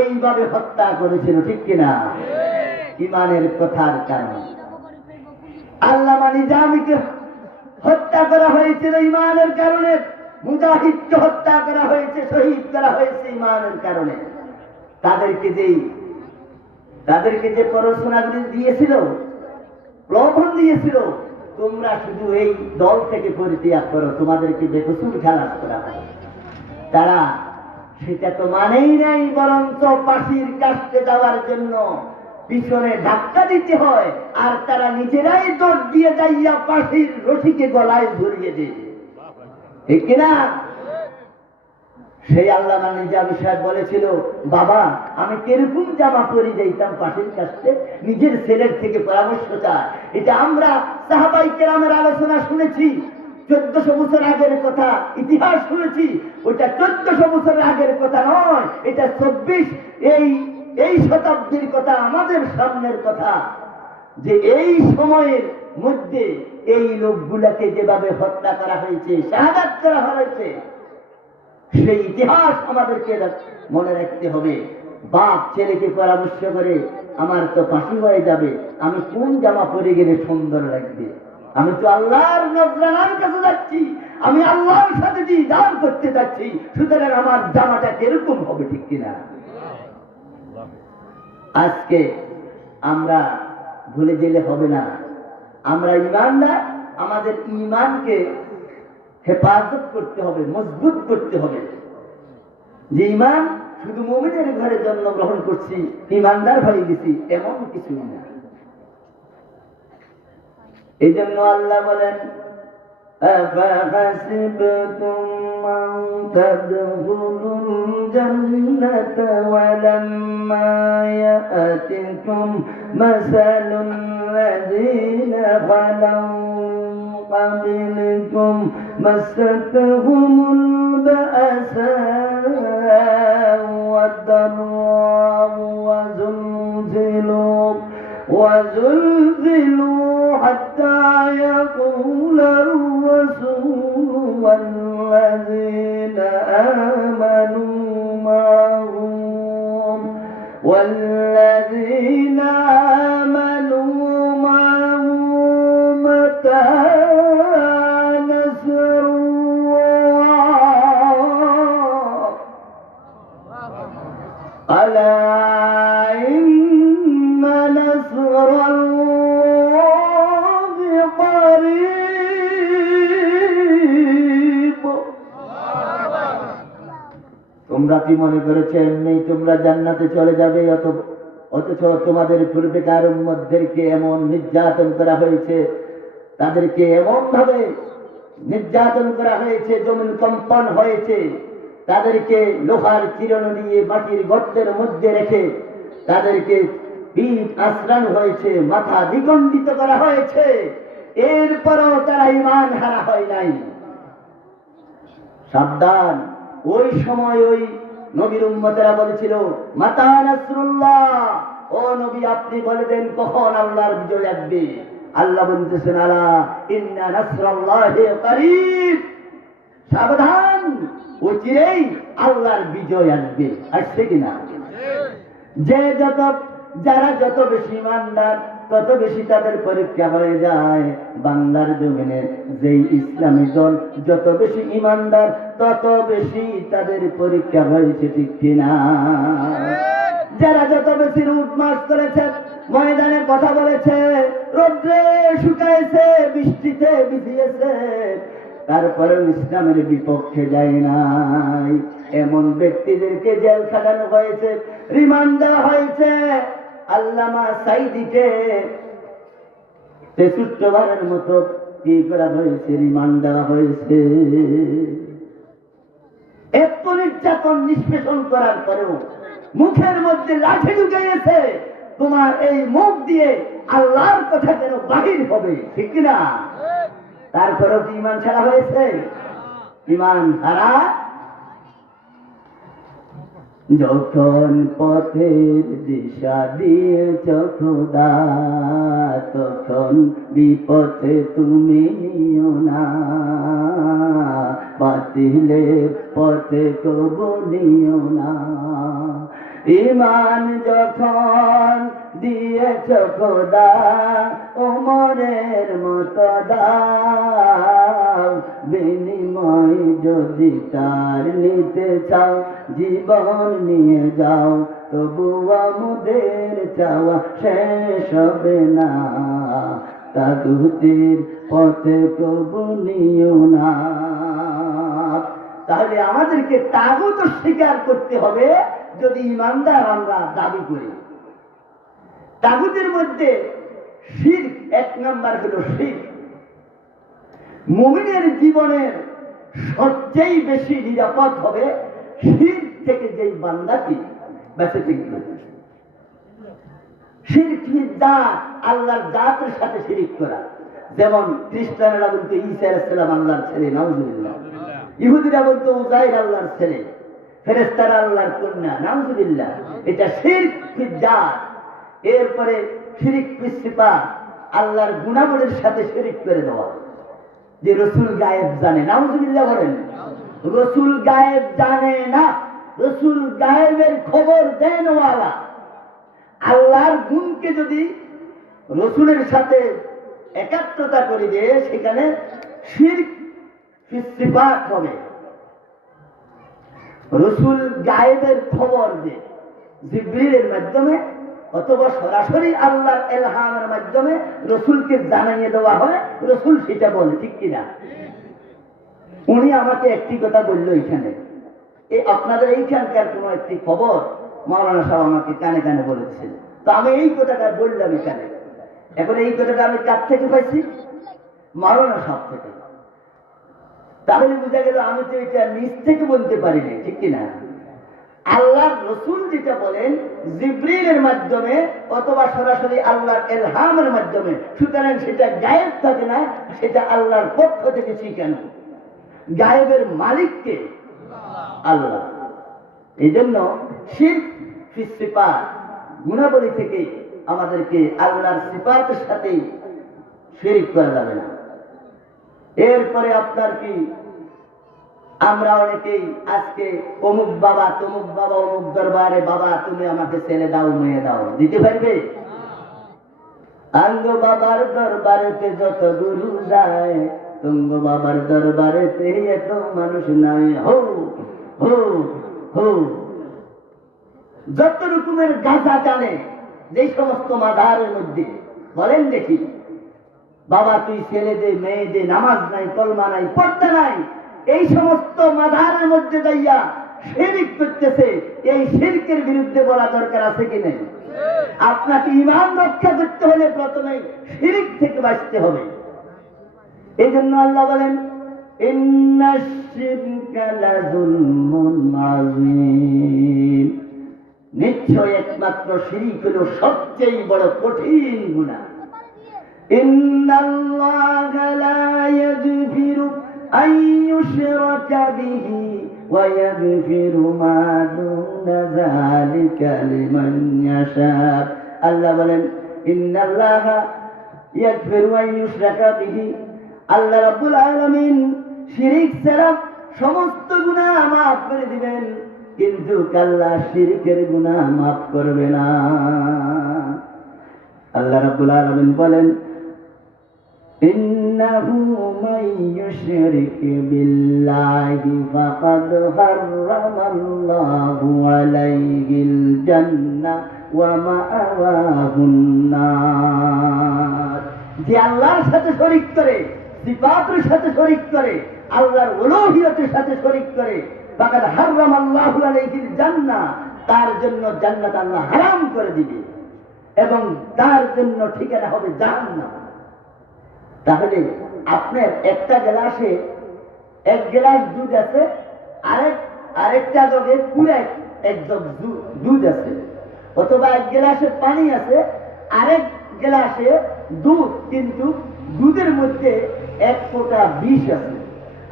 এইভাবে হত্যা করেছিল, ঠিক কিনা? ইমানের কথার কারণে। আল্লামা নিজামীকে হত্যা করা হয়েছিল ইমানের কারণে, মুজাহিদকে হত্যা করা হয়েছে, শহীদ করা হয়েছে ইমানের কারণে। তাদেরকে যে প্ররোচনা দিয়েছিল, প্রলোভন দিয়েছিল, তোমরা শুধু এই দল থেকে পরিত্যাগ করো, তোমাদেরকে বেকসুর খালাস করা হয়, তারা সেটা তো মানেই নাই, বরঞ্চ ফাঁসির কাস্টে যাওয়ার জন্য পিছনে ধাক্কা দিতে হয়, আর তারা নিজেরাই দৌড় দিয়ে যাইয়া ফাঁসির রশিকে গলায় ঝুলিয়ে দেয়, ঠিক কিনা? সেই আল্লামা নিজামী সাহেব বলেছিল, বাবা আমি কিরকম জামা পরে যাইতাম ফাঁসির কাছে, নিজের ছেলের থেকে পরামর্শ চায়। এটা আমরা সাহাবায়ে কেরামের আলোচনা শুনেছি, 1400 বছর আগের কথা, ইতিহাস শুনেছি। ওটা 1400 বছর আগের কথা নয়, এটা 24 এই শতাব্দীর কথা, আমাদের সামনের কথা। যে এই সময়ের মধ্যে এই লোকগুলাকে যেভাবে হত্যা করা হয়েছে, শাহাদাত করা হয়েছে, সেই ইতিহাস আমাদেরকে মনে রাখতে হবে। বাপ ছেলেকে পরামর্শ করে, আমার তো ফাঁসি হয়ে যাবে, আমি কোন জামা পরে গেলে সুন্দর লাগবে? আমি তো আল্লাহর নজরানার কাছে যাচ্ছি, আমি আল্লাহর সাথে দিদার করতে যাচ্ছি, সুতরাং আমার জামাটা কিরকম হবে, ঠিক কিনা? আজকে আমরা ভুলে গেলে হবে না, আমরা ইমানদার, আমাদের ইমানকে হেফাজত করতে হবে, মজবুত করতে হবে। যে ইমান শুধু মুমিনের ঘরে জন্মগ্রহণ করছি, ইমানদার হয়ে গেছি, এমন কিছু না। এই জন্য আল্লাহ বলেন, أفحسبتم أن تدخلوا الجنة ولما يأتكم مثل الذين خلوا من قبلكم مستهم البأساء والضراء وزلزلوا حتى يقول الرسول والذين آمنوا معه متى نصر الله ألا إن نصر الله قريب। তোমরা কি মনে করেছো এমনি তোমরা জান্নাতে চলে যাবে? অথচ তোমাদের পূর্বেকার উম্মতদেরকে এমন নির্যাতন করা হয়েছে, তাদেরকে এমন ভাবে নির্যাতন করা হয়েছে, জমিন কম্পন হয়েছে, তাদেরকে লোহার চিরুনি দিয়ে মাটির গর্তের মধ্যে রেখে তাদেরকে পিঠ আশ্রানো হয়েছে, মাথা দ্বিখণ্ডিত করা হয়েছে, এরপরও তারা ঈমান হারা হয় নাই। সাবধান! ওই সময় ওই নবীর উম্মতেরা বলেছিল, মাতা নাসরুল্লাহ, ও নবী আপনি বলে দেন কখন আল্লাহর বিজয় আসবে। আল্লাহ বলতেছেন, আলা ইন্না নাসরাল্লাহি করিব, সাবধান, অচিরেই আল্লাহর বিজয় আসবে। আসছে কিনা? যারা যত বেশি ইমানদার তত বেশি তাদের পরীক্ষা হয়ে যায়। বাংলার জমিনে যেই ইসলামী দল যত বেশি ইমানদার তত বেশি তাদের পরীক্ষা হয়েছে, ঠিক কিনা? যারা যত বেশি রুট মার্চ করেছে, ময়দানে কথা বলেছে, রোদ্রে শুকাইছে, বৃষ্টিতে ভিজিয়েছে, তারপরে ইসলামের বিপক্ষে যায় নাই, এমন ব্যক্তিদেরকে জেল খাটানো হয়েছে, রিমান্ড দেওয়া হয়েছে। আল্লামা সাইদিকে 63 বারের মতো কি করা হয়েছে, রিমান্ড দেওয়া হয়েছে। এত নির্যাতন নিষ্পেষণ করার পরেও মুখের মধ্যে লাঠি ঢুকিয়েছে, তোমার এই মুখ দিয়ে আল্লাহর কথা যেন বাহির হবে, ঠিক কিনা? তারপরেও কি ইমান ছাড়া হয়েছে? ইমান হারা। যখন পথের দিশা দিয়েছ খোদা, তখন বিপথে তুমি নিও না, বাতিলের পথে কবু নিও না। ইমান যখন দিয়েছ খোদা, ওমরের মতো দাও, বিনিময় যদি তার নিতে চাও, জীবন নিয়ে যাও, তবু আমাদের চাওয়া শেষ হবে না, তাগুতের পথে কবু নিও না। তাহলে আমাদেরকে তাগুত স্বীকার করতে হবে যদি ইমানদার আমরা দাবি করি। তাগুতের মধ্যে শিরক, 1 নাম্বার হলো শিরক। মুমিনের জীবনের সবচেয়ে বেশি নিরাপদ হবে শিরক থেকে যেই বান্দাটি বেঁচে থাকবে। শিরক বিদ্যাত, আল্লাহর জাতের সাথে শিরক করা। যেমন খ্রিস্টানেরা বলতো ঈসা আলাইহিস সালাম আল্লাহর ছেলে, নাউজুবিল্লাহ। ইহুদিরা বলতো উযাইর আল্লাহর ছেলে, ফেরেশতারা আল্লাহর কন্যা, নাউজুবিল্লাহ। এটা শিরক বিদ্যাত। এরপরে শিরক সিফাত, আল্লাহর গুণাবলীর সাথে শিরক করে দেওয়া, যে রাসূল গায়েব জানে, নাউজুবিল্লাহ বলেন। রাসূল গায়েব জানে না, রাসূল গায়েবের খবর দেন ওয়ালা। আল্লাহর গুণকে যদি রাসূলের সাথে একাত্মতা করে দিয়ে সেখানে শিরক সিফাত হবে। রাসূল গায়েবের খবর দেন জিবরিলের মাধ্যমে অথবা সরাসরি আল্লাহর ইলহামের মাধ্যমে রাসূলকে জানিয়ে দেওয়া হয়, রাসূল সেটা বলে, ঠিক কিনা? উনি আমাকে একটি কথা বলল এখানে, এই আপনাদের এইখানকার কোনো একটি খবর মাওলানা সাহেব আমাকে কানে কানে বলেছেন, তো আমি এই কথাটা বললাম এখানে। এখন এই কথাটা আমি কার থেকে পাইছি? মাওলানা সাহেব থেকে। তাহলে বোঝা গেল আমি তো এটা নিজ থেকে বলতে পারি না, ঠিক কিনা? আল্লাহর রসুল যেটা বলেন জিবরিলের মাধ্যমে অথবা সরাসরি আল্লাহর ইলহামের মাধ্যমে, সুতরাং সেটা গায়েব থাকে না, সেটা আল্লাহর পক্ষ থেকে শিখানো। গায়েবের মালিককে আল্লাহ। এই জন্য শিরক ফি সিফাত, গুণাবলী থেকে আমাদেরকে আল্লাহর সিফাতের সাথে শিরক করা যাবে না। এরপরে আপনার কি, আমরা অনেকেই আজকে অমুক বাবা তমুক বাবা অমুক দরবারে, বাবা তুমি আমাকে ছেলে দাও মেয়ে দাও, দিতে পারবে? আঙ্গ বাবার দরবারেতে যত গুরু যায়, তুঙ্গ বাবার দরবারেতে এত মানুষ নাই। হো হো হো, যত রকমের গাঁজা টানে যে সমস্ত মাজারের মধ্যে, বলেন দেখি, বাবা তুই ছেলে দে মেয়ে দে, নামাজ নাই কলমা নাই পর্দা নাই, এই সমস্ত মাজারের মধ্যে যাইয়া শিরক করতেছে। এই শিরকের বিরুদ্ধে বলা দরকার আছে কি নেই? আপনাকে ঈমান রক্ষা করতে হলে প্রথমে শিরক থেকে বাঁচতে হবে। এই জন্য আল্লাহ বলেন ইন্নাশ শিরকা লাযুলমুন আযীম, নিশ্চয় একমাত্র শিরক হলো সবচেয়ে বড় কঠিন গুনাহ। ইন্নাল্লাহা লা ইয়াগফিরু আন ইউশরাকা বিহি ওয়া ইয়াগফিরু মা দুনা যালিকা লিমান ইয়াশা। আল্লাহ বলেন ইন্নাল্লাহা ইয়াগফিরু আন ইউশরাকা বিহি, আল্লাহ রাব্বুল আলামিন শিরক ছাড়া সমস্ত গুনাহ মাফ করে দিবেন, কিন্তু আল্লাহ শিরকের গুনাহ মাফ করবে না। আল্লাহ রাব্বুল আলামিন বলেন ইন্নাহু মান ইউশরিক বিল্লাহি ফাকাদ হারামাল্লাহু আলাইহিল জান্নাহ ওয়া মাআওয়াহুন নার। যে আল্লাহর সাথে শরীক করে, সিফাতের সাথে শরীক করে, আল্লাহর উলুহিয়তের সাথে শরীক করে, ফাকাদ হারামাল্লাহু আলাইহিল জান্নাহ, তার জন্য জান্নাত আল্লাহ হারাম করে দিবে এবং তার জন্য ঠিকানা হবে জাহান্নাম। তাহলে আপনার একটা গ্লাসে এক গ্লাস দুধ আছে, আরেকটা জগে পুরো এক জগ দুধ আছে, অথবা এক গ্লাসে পানি আছে, আরেক গ্লাসে দুধ, কিন্তু দুধের মধ্যে এক ফোঁটা বিষ আছে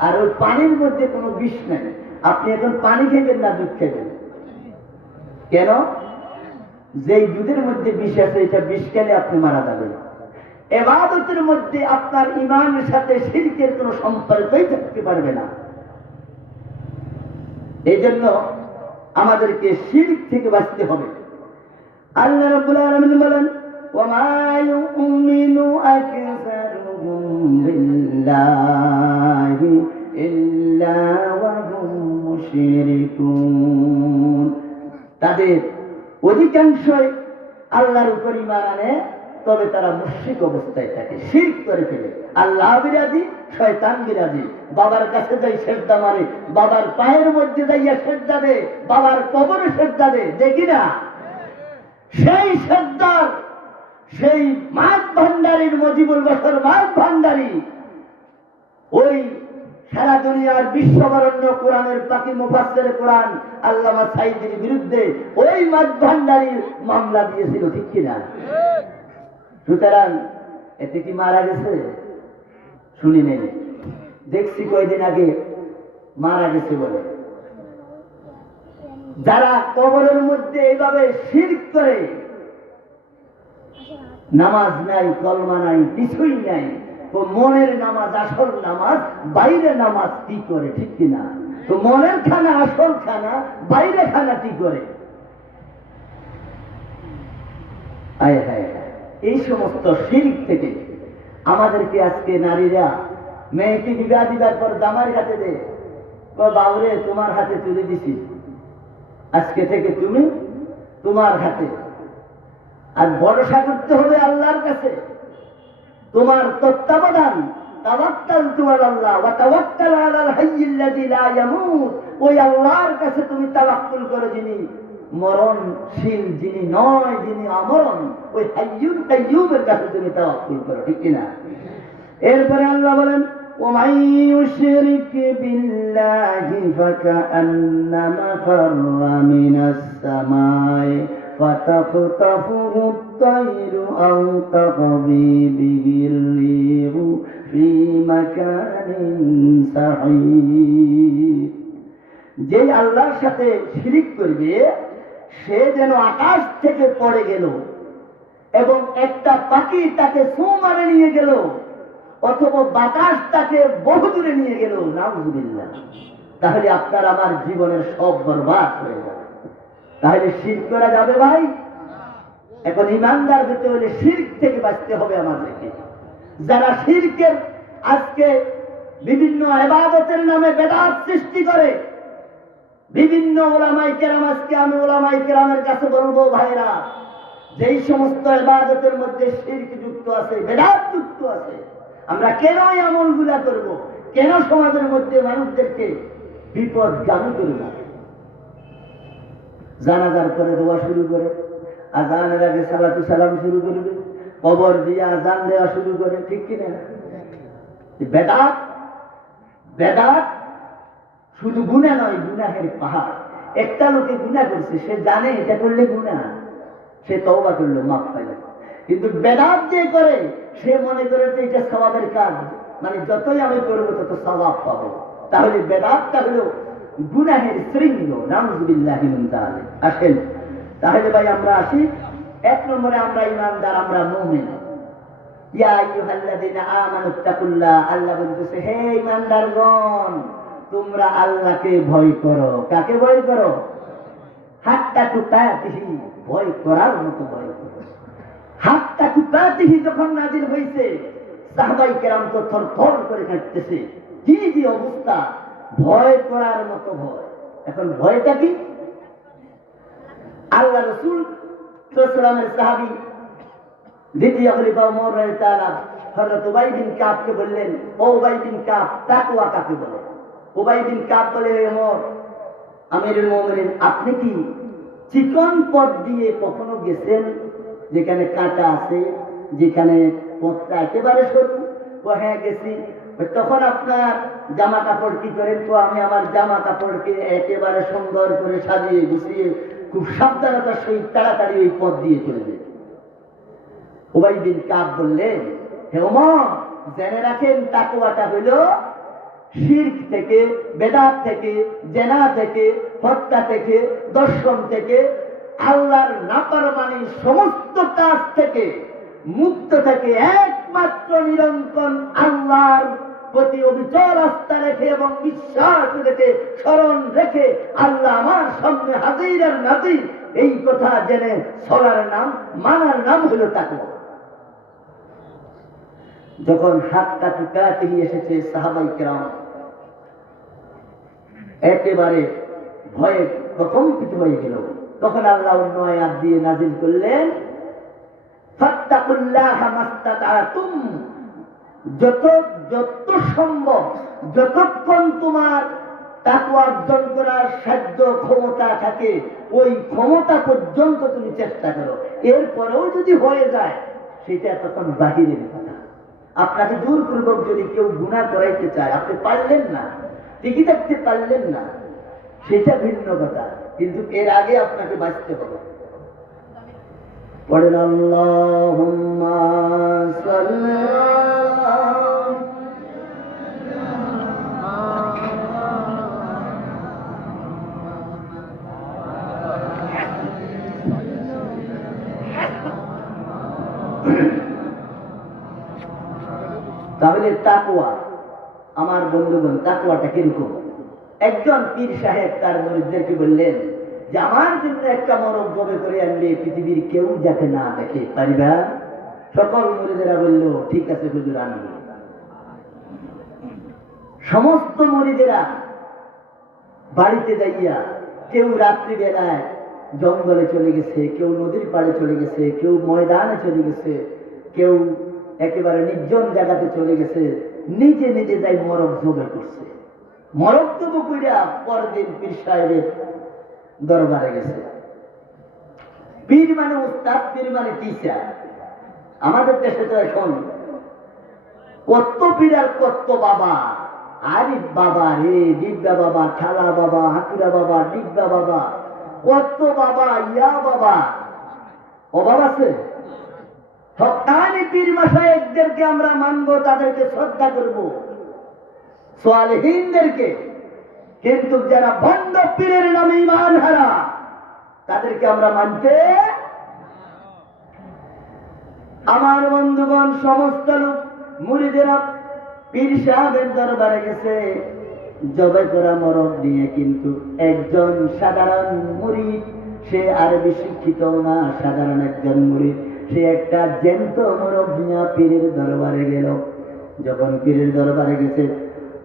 আর ওই পানির মধ্যে কোনো বিষ নাই। আপনি এখন পানি খেবেন না দুধ খেবেন? কেন? যেই দুধের মধ্যে বিষ আছে, এটা বিষ খেলে আপনি মারা যাবেন। ইবাদতের মধ্যে আপনার ঈমানের সাথে শিরকের কোনো সম্পর্কই থাকতে পারবে না। এই জন্য আমাদেরকে শিরক থেকে বাঁচতে হবে। আল্লাহ রাব্বুল আলামিন বলেন ওয়া মা ইউমিনু আকসারুহুম বিল্লাহি ইল্লা ওয়া হুম মুশরিকুন, তাদের অধিকাংশই আল্লাহর উপর ঈমান আনে, তবে তারা মুশরিক অবস্থায় থাকে, শিরক করে ফেলে। আল্লাহ বিরাজি, শয়তান বিরাজি। বাবার কাছে যাই সেজদা মারে, বাবার পায়ের মধ্যে যাইয়া সেজদা দে, বাবার কবরে সেজদা দে, দেখি না? সেই সেজদার সেই মাছ ভান্ডারীর, মজিবুল বশর মাছ ভান্ডারী, ওই সারা দুনিয়ার বিশ্ববরণ্য কোরআনের পাখি মুফাসসির কোরআন আল্লামা সাঈদীর বিরুদ্ধে ওই মাছ ভান্ডারী মামলা দিয়েছিল, ঠিক কিনা? সুতরাং এতে কি মারা গেছে? শুনি নেই, দেখছি কয়েকদিন আগে মারা গেছে বলে। যারা কবরের মধ্যে এইভাবে শিরক করে, নামাজ নাই কলমা নাই কিছুই নাই, তো মনের নামাজ আসল নামাজ, বাইরে নামাজ কি করে, ঠিক কিনা? তো মনের খানা আসল খানা, বাইরে খানা কি করে? আয় হায়, এই সমস্ত শিরক থেকে আমাদেরকে আজকে নারীরা মেয়েকে বিবাহ দিবার পর জামার হাতে দে, বাবুরে তোমার হাতে তুলে দিছি, আজকে থেকে তুমি তোমার হাতে। আর ভরসা করতে হবে আল্লাহর কাছে, তোমার তত্ত্বাবধান। তাওয়াক্কালতু আলাল্লাহ ওয়া তাওয়াক্কাল আলাল হাইয়্যিল্লাযী লা ইয়ামুত ওই আল্লাহর কাছে তুমি তাওয়াক্কুল করো, যিনি মরণশীল, যিনি নয়, যিনি আমরণ, ওই হাইয়ুল কাইয়্যুমের কাছে তুমি তাওয়াক্কুল করো, ঠিক কিনা? এরপরে আল্লাহ বলেন ومن يشرك بالله فكأنما خر من السماء فتخطفه الطير أو تهوي به الريح في مكان سحيق। যে আল্লাহর সাথে শিরিক করবে সে যেন আকাশ থেকে পড়ে গেল এবং একটা পাখি তাকে ছোঁ মারে নিয়ে গেল, অথবা বাতাস তাকে বহু দূরে নিয়ে গেল, নাউযুবিল্লাহ। তাহলে আপনার আমার জীবনের সব বরবাদ হয়ে যাবে। তাহলে শিরক করা যাবে ভাই? এখন ইমানদার হতে হলে শিরক থেকে বাঁচতে হবে আমাদেরকে। যারা শিরকের আজকে বিভিন্ন ইবাদতের নামে বেদাত সৃষ্টি করে, বিভিন্ন ওলামায়ে কেরাম, আজকে আমি ওলামায়ে কেরামের কাছে বলবো, ভাইরা, যেই সমস্ত ইবাদতের মধ্যে শিরক যুক্ত আছে, বেদাত যুক্ত আছে, আমরা কেন এই আমলগুলা করব? কেন সমাজের মধ্যে মানুষদেরকে বিপদগামী করব? জানাজার পরে দোয়া শুরু করে, আজানের আগে সালাতু সালাম শুরু করবে, কবর দিয়ে আজান দেওয়া শুরু করে, ঠিক কিনা? বেদাত, বেদাত শুধু গুনাহ নয়, গুনাহের পাহাড়। একটা লোকে গুনাহ করছে, সে জানে এটা করলে গুনাহ, সে তওবা করলো, মাফ পাইল। কিন্তু বেদাত যে করে সে মনে করে যে এটা সওয়াবের কাজ, মানে যতই আমি করবো তত সওয়াব পাবো। তাহলে বেদাতটা হলো গুনাহের শৃঙ্গ, নাউযুবিল্লাহি মিন যালিক। আসেন তাহলে ভাই আমরা আসি, এক নম্বরে আমরা ইমানদার, আমরা মুমিন। ইয়া আইয়ুহাল্লাযীনা আমানুত্তাকুল্লাহ, আল্লাহ বলতেছে, হে ইমানদারগণ, তোমরা আল্লাহকে ভয় করো। কাকে ভয় করো? হাক্কা তুকাতিহি, ভয় করার মতো ভয় করো। হাক্কা তুকাতিহি যখন নাযিল হয়েছে, সাহাবায়ে কেরাম তো থরথর করে কাঁপতেছে, কি যে অবস্থা, ভয় করার মতো ভয়। এখন ভয়টা কি? আল্লাহ রাসূল সাল্লাল্লাহু আলাইহি ওয়াসাল্লামের সাহাবী দ্বিতীয় খলিফা ওমর রাদিয়াল্লাহু তাআলা হযরত উবাই বিন কাবকে বললেন, ও উবাই বিন কাব, তাকওয়া কাকে বলে? উবাই বিন কাব বলে, ওমর আমিরুল মুমিনিন, আপনি কি চিকন পথ দিয়ে কখনো গেছেন যেখানে কাঁটা আছে, যেখানে পথটা একেবারে সরু? ও হ্যাঁ গেছি। তখন আপনার জামা কাপড় কি করেন? তো আমি আমার জামা কাপড়কে একেবারে সুন্দর করে সাজিয়ে গুছিয়ে খুব সাবধানতার সহিত তাড়াতাড়ি ওই পথ দিয়ে চলে যাই। উবাই বিন কাব বললেন, হে ওমর, জেনে রাখেন তাকওয়াটা হইল শিরক থেকে, বেদাত থেকে, জেনা থেকে, হত্যা থেকে, দর্শন থেকে, আল্লাহর নাফরমানি সমস্ত কাজ থেকে মুক্ত থেকে একমাত্র নিরন্তর আল্লাহর প্রতি অবিচল আস্থা রেখে এবং বিশ্বাস রেখে, স্মরণ রেখে, আল্লাহ আমার সামনে হাজির আর নাজির, এই কথা জেনে চলার নাম, মানার নাম হলো তাকওয়া। যখন হাক্কা তুকাতিহি এসেছে, সাহাবায়ে কেরাম একেবারে ভয়ে প্রকম্পিত হয়ে গেল। তখন আল্লাহ অন্য আয়াত দিয়ে নাযিল করলেন, ফাত্তাকুল্লাহা মাস্তাতাতুম, যত সম্ভব, যতক্ষণ তোমার তাকওয়া অর্জন করার সাধ্য ক্ষমতা থাকে, ওই ক্ষমতা পর্যন্ত তুমি চেষ্টা করো। এরপরেও যদি হয়ে যায়, সেটা তখন বাহিরের কথা। আপনাকে জোরপূর্বক যদি কেউ গুনাহ করাইতে চায়, আপনি পারলেন না, টিকে থাকতে পারলেন না, সেটা ভিন্ন কথা, কিন্তু এর আগে আপনাকে বাঁচতে হবে। পড়েন আল্লাহুম্মা সাল্লি আলা। তাহলে তাকওয়া, আমার বন্ধুগণ, তাকওয়াটা কিরকম? একজন পীর সাহেব তার মুরিদদেরকে বললেন যে, আমার জন্য একটা মরক জবে করে আনলে পৃথিবীর কেউ যাতে না দেখে, পারিবা? সকল মুরিদেরা বলল, ঠিক আছে হুজুর, আনবো। সমস্ত মুরিদেরা বাড়িতে যাইয়া, কেউ রাত্রি বেলায় জঙ্গলে চলে গেছে, কেউ নদীর পাড়ে চলে গেছে, কেউ ময়দানে চলে গেছে, কেউ একেবারে নির্জন জায়গাতে চলে গেছে, নিজে নিজে যাই মরক জবে করছে। মরক্তব্য কইরা পরদিন পীর সাহেবের দরবারে গেছে। পীর মানে উস্তাদ, পীর মানে টিচার। আমাদের দেশে তো এখন কত পীর আর কত বাবা, আরিফ বাবা রে, ডিগ্গা বাবা, ঠালা বাবা, হাতুরা বাবা, ডিগ্গা বাবা, কত বাবা, ইয়া বাবা, অভাব আছে? হক্কানি পীর মাশায়েখদেরকে আমরা মানবো, তাদেরকে শ্রদ্ধা করব, সালেহীনদেরকে। কিন্তু যারা ভণ্ড পীরের নামে ঈমান হারা, তাদেরকে আমরা মানতে। আমার বন্ধুগণ, সমস্ত লোক মুরিদেরা পীর সাহেবের দরবারে গেছে জবাই করা মরদ নিয়ে, কিন্তু একজন সাধারণ মুরিদ, সে আরবি শিক্ষিত না, সাধারণ একজন মুরিদ, সে একটা জ্যান্ত মরদ নিয়ে পীরের দরবারে গেল। যখন পীরের দরবারে গেছে,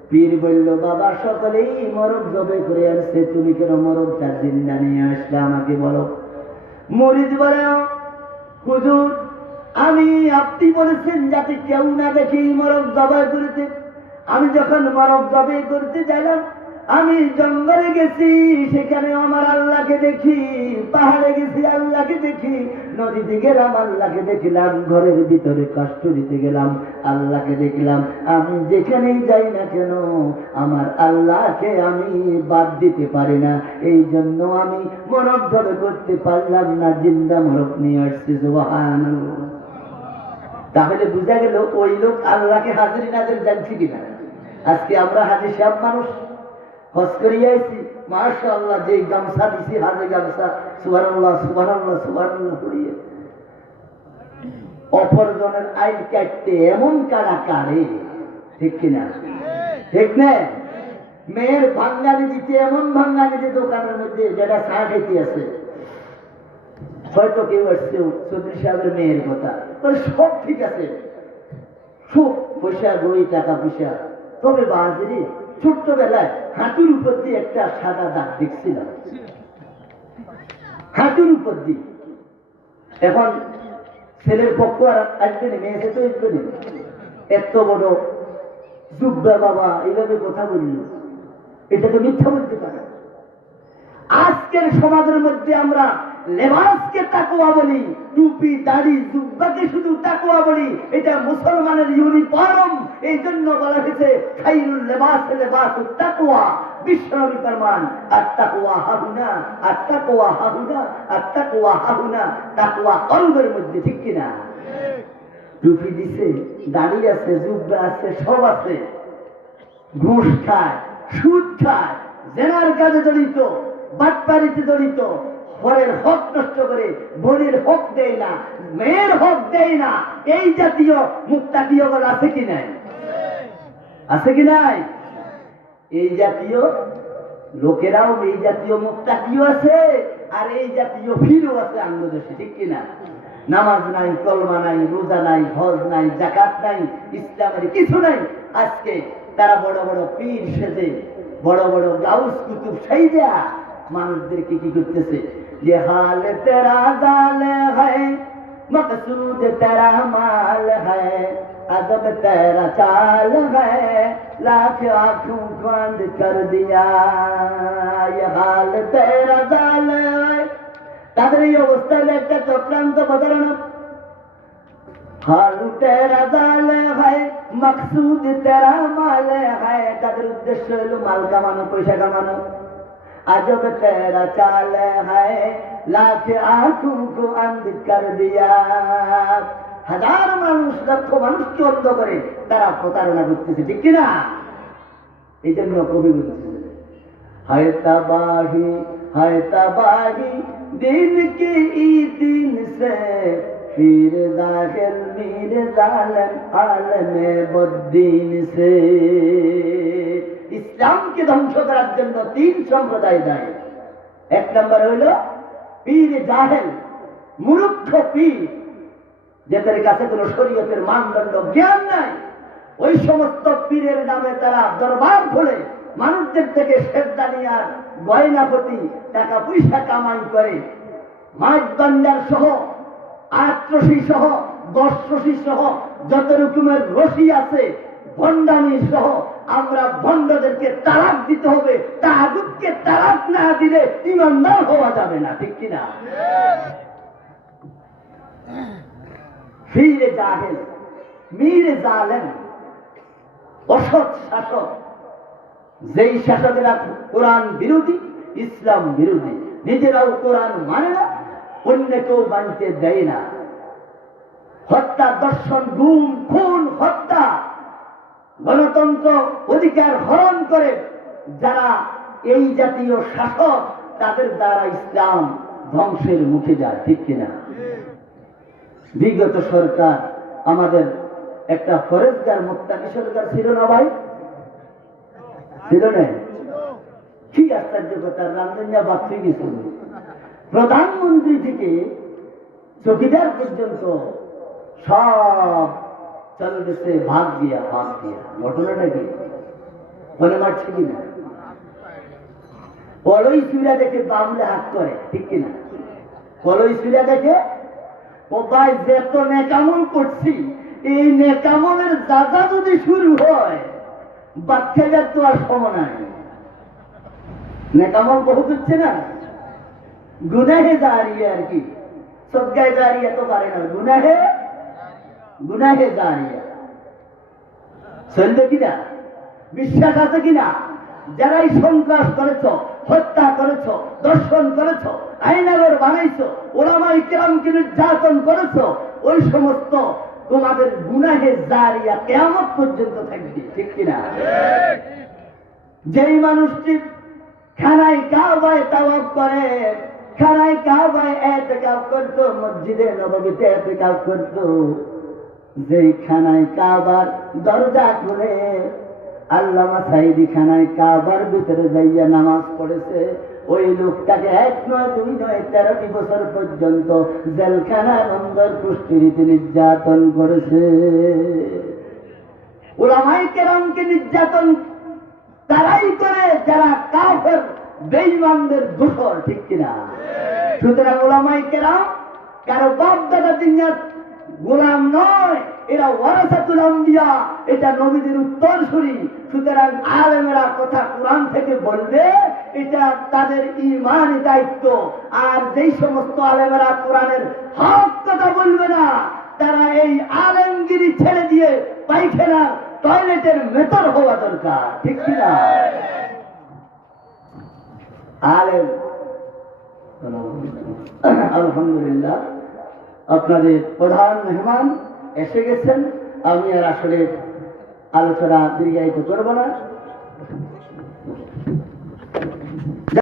পীর বলল, বাবা সকলেই মরদ জবাই করে আনছে, তুমি কেন মরদটা জিন্দা নিয়ে আসলে আমাকে বলো। মুরিদ বলে, হুজুর আমি, আপনি বলেছেন যাতে কেউ না দেখে মরদ জবাই করতে। আমি যখন মরদ জবাই করতে গেলাম, আমি জঙ্গলে গেছি, সেখানে আমার আল্লাহকে দেখি, পাহাড়ে গেছি আল্লাহকে দেখি, নদীতে গেলাম আল্লাহকে দেখলাম, ঘরের ভিতরে কষ্ট দিতে গেলাম আল্লাহকে দেখলাম। আমি যেখানেই যাই না কেন আমার আল্লাহকে আমি বাদ দিতে পারি না, এই জন্য আমি মরদ জবাই করতে পারলাম না, জিন্দা মরদ নিয়ে আসছি। সুবহানাল্লাহ। তাহলে বোঝা গেল ওই লোক আল্লাহকে হাজির নাজির জানছি কিনা। আজকে আমরা হাজির সাহেব মানুষ, হজ করিয়ে আইছি, মাশাআল্লাহ, যে গামছা দিছি হাজে গামছা, সুবহানাল্লাহ সুবহানাল্লাহ সুবহানাল্লাহ পড়িয়ে অপরজনের আইন কাটতে এমন কারা কারে, ঠিক কিনা? ঠিক না? মেয়ের ভাঙ্গানি দিতে এমন ভাঙ্গানি দিতে দোকানের মধ্যে, যেটা চা খেতে আছে, হয়তো কেউ আসছে চৌধুরী সাহেবের মেয়ের কথা, সব ঠিক আছে, সুখ পয়সা, গড়ি, টাকা পয়সা, তবে বাজারে ছোট্টবেলায় হাঁটুর উপর দিয়ে একটা সাদা দাগ দেখছিলাম, হাঁটুর উপর দিয়ে। এখন ছেলের পক্ষ আর আসবে না, মেয়েছে তো আসবে না, এত বড় জুব্বা বাবা এইভাবে কথা বলল, এটা তো মিথ্যা বলতে পারে। আজকের সমাজের মধ্যে আমরা লেবাসকে তাকওয়া বলি, টুপি দাড়ি জুব্বাকে শুধু তাকওয়া বলি, এটা মুসলমানের ইউনিফর্ম। এই জন্য বলা হয়েছে খাইরুল লেবাস লেবাসুত তাকওয়া। বিশ্বনবী ফরমান, আত-তাকওয়া হাহুনা, আত-তাকওয়া হাহুনা, আত-তাকওয়া হাহুনা। তাকওয়া কলবের মধ্যে, ঠিক কিনা? টুপি দিছে, দাড়ি আছে, জুব্বা আছে, সব আছে, ঘুষ খায়, সুদ খায়, জেনার কাজে জড়িত, বাটপাড়িতে জড়িত, ঘরের হক নষ্ট করে, বোনের হক দেয় না, মেয়ের হক দেয় না, এই জাতীয় মুক্তাকিয়গণ আছে কি নাই? আছে কি নাই? এই জাতীয় লোকেরাও, এই জাতীয় মুক্তাকিও আছে, আর এই জাতীয় ফিরও আছে আমাদের দেশে, ঠিক কিনা? নামাজ নাই, কলমা নাই, রোজা নাই, হজ নাই, যাকাত নাই, ইসলামের কিছু নাই। আজকে তারা বড় বড় পীর সেজে, বড় বড় গাউস কুতুব সাইজা মানুষদেরকে কি করতেছে, যে হাল তেরা জাল হ্যায়, মকসুদ তেরা মাল হ্যায়, अदब तेरा चाल है, लाख आंखों बंद कर दिया, ये हाल तेरा जाल है। তাদের এই অবস্থায় একটা চক্রান্ত বদলানো, হাল তেরা জাল হয়, মকসুদ তেরা মাল হয়, তাদের উদ্দেশ্য হলো মাল কামানো, পয়সা কামানো। আজব তেরা চাল হয়, লাখ আঁখোं को अंध कर दिया, হাজার মানুষ, লক্ষ মানুষকে অন্ধ করে তারা প্রতারণা করতেছে, ঠিক কিনা? এই জন্য কবি বলতেছে, হায় তাবাহি, হায় তাবাহি দিন কি ই দিন সে, ফির দাখিল মির জালেম আলমে বদ্দিন সে। ইসলামকে ধ্বংস করার জন্য তিন সম্প্রদায় দায়ী। এক নম্বর হইল পীর জাহেল, মূর্খ পীর, যাদের কাছে কোন শরীয়তের মানদণ্ড জ্ঞান নাই। ওই সমস্ত পীরের নামে তারা দরবার খোলে, মানুষদের থেকে সেজদা নিয়ে গয়নাপতি, টাকা পয়সা কামাই করে। মাছ বান্ডার সহ, আট রশি সহ, 10 রশি সহ যত রকমের রশি আছে, ভণ্ডামি সহ আমরা ভণ্ডদেরকে তালাক দিতে হবে। তাগুতকে তালাক না দিলে ঈমানদার হওয়া যাবে না, ঠিক কিনা? ফিরে জাহেল, মীর জালেম, অসৎ শাসক, যেই শাসকেরা কোরআন বিরোধী, ইসলাম বিরোধী, নিজেরাও কোরআন মানে না, অন্যকেও মানতে দেয় না, হত্যা, দর্শন, গুম, খুন, হত্যা, গণতন্ত্র অধিকার হরণ করে যারা এই জাতীয় শাসক, তাদের দ্বারা ইসলাম ধ্বংসের মুখে যায়, ঠিক কিনা? বিগত সরকার আমাদের একটা ফরেজগার মুত্তাকি সরকার ছিল না ভাই? ছিল না? কি আশ্চর্য কথা, রামদিনিয়া বাচ্চা গেছিল, প্রধানমন্ত্রী থেকে চৌকিদার পর্যন্ত সব চলে গেছে ভাগ দিয়া। ঘটনাটা কি মনে মারছে কিনা? কলই চুলা দেখে বাবুলে হাত করে, ঠিক কিনা? কলই চুলা দেখে ও ভাই যত নেকামল করছি, এই নেকামলের যাজা যদি শুরু হয়, বাচ্চাদের তো আর সময় নাই। নেকামল বহুত হচ্ছে না, গুনাহে জারিয়া আর কি, সদ্গায় জারিয়া তো পারে না, গুনাহে জারিয়া চলবে কিনা? বিশ্বাস আছে কিনা? যারাই সন্ত্রাস করেছ, হত্যা করেছ, দর্শন করেছ, আইনাগর বানাইছ, ওলামায়ে কেরামকে নির্যাতন করেছ, ওই সমস্ত তোমাদের গুনাহে জারিয়া কিয়ামত পর্যন্ত থাকবে, ঠিক কিনা? যেই মানুষটি খানায় কাবায় তাওয়াফ করে, খানায় কাবায় ইতিকাফ করত, মসজিদে নববীতে ইতিকাফ করত, যেই খানায় কাবার দরজা খুলে আল্লামা সাইদি খানায় কাবার ভিতরে যাইয়া নামাজ পড়েছে, ওই লোকটাকে 1 নয় 2 নয় 13টি বছর পর্যন্ত জেলখানার অন্দর কুষ্ঠিরীতি নির্যাতন করেছে। উলামায়ে কেরামকে নির্যাতন তারাই করে যারা কাফের বেঈমানদের দোসর, ঠিক কিনা? সুতরাং উলামায়ে কেরাম কারো বাপ দাদা দুনিয়ার গোলাম নয়, এরা ওয়ারাসাতুল আম্বিয়া, এটা নবীদের উত্তরসূরি। সুতরাং আলেমেরা কথা কোরআন থেকে বলবে, এটা তাদের ঈমানি দায়িত্ব। আর যেই সমস্ত আলেমেরা কোরআনের হক কথা বলবে না, তারা এই আলেমগিরি ছেড়ে দিয়ে পায়খানা টয়লেটের মেথর হওয়া দরকার, ঠিক কিনা? আলেম আলহামদুলিল্লাহ, আপনাদের প্রধান মেহমান এসে গেছেন। আমি আর আসলে আলোচনা দীর্ঘায়িত করব না।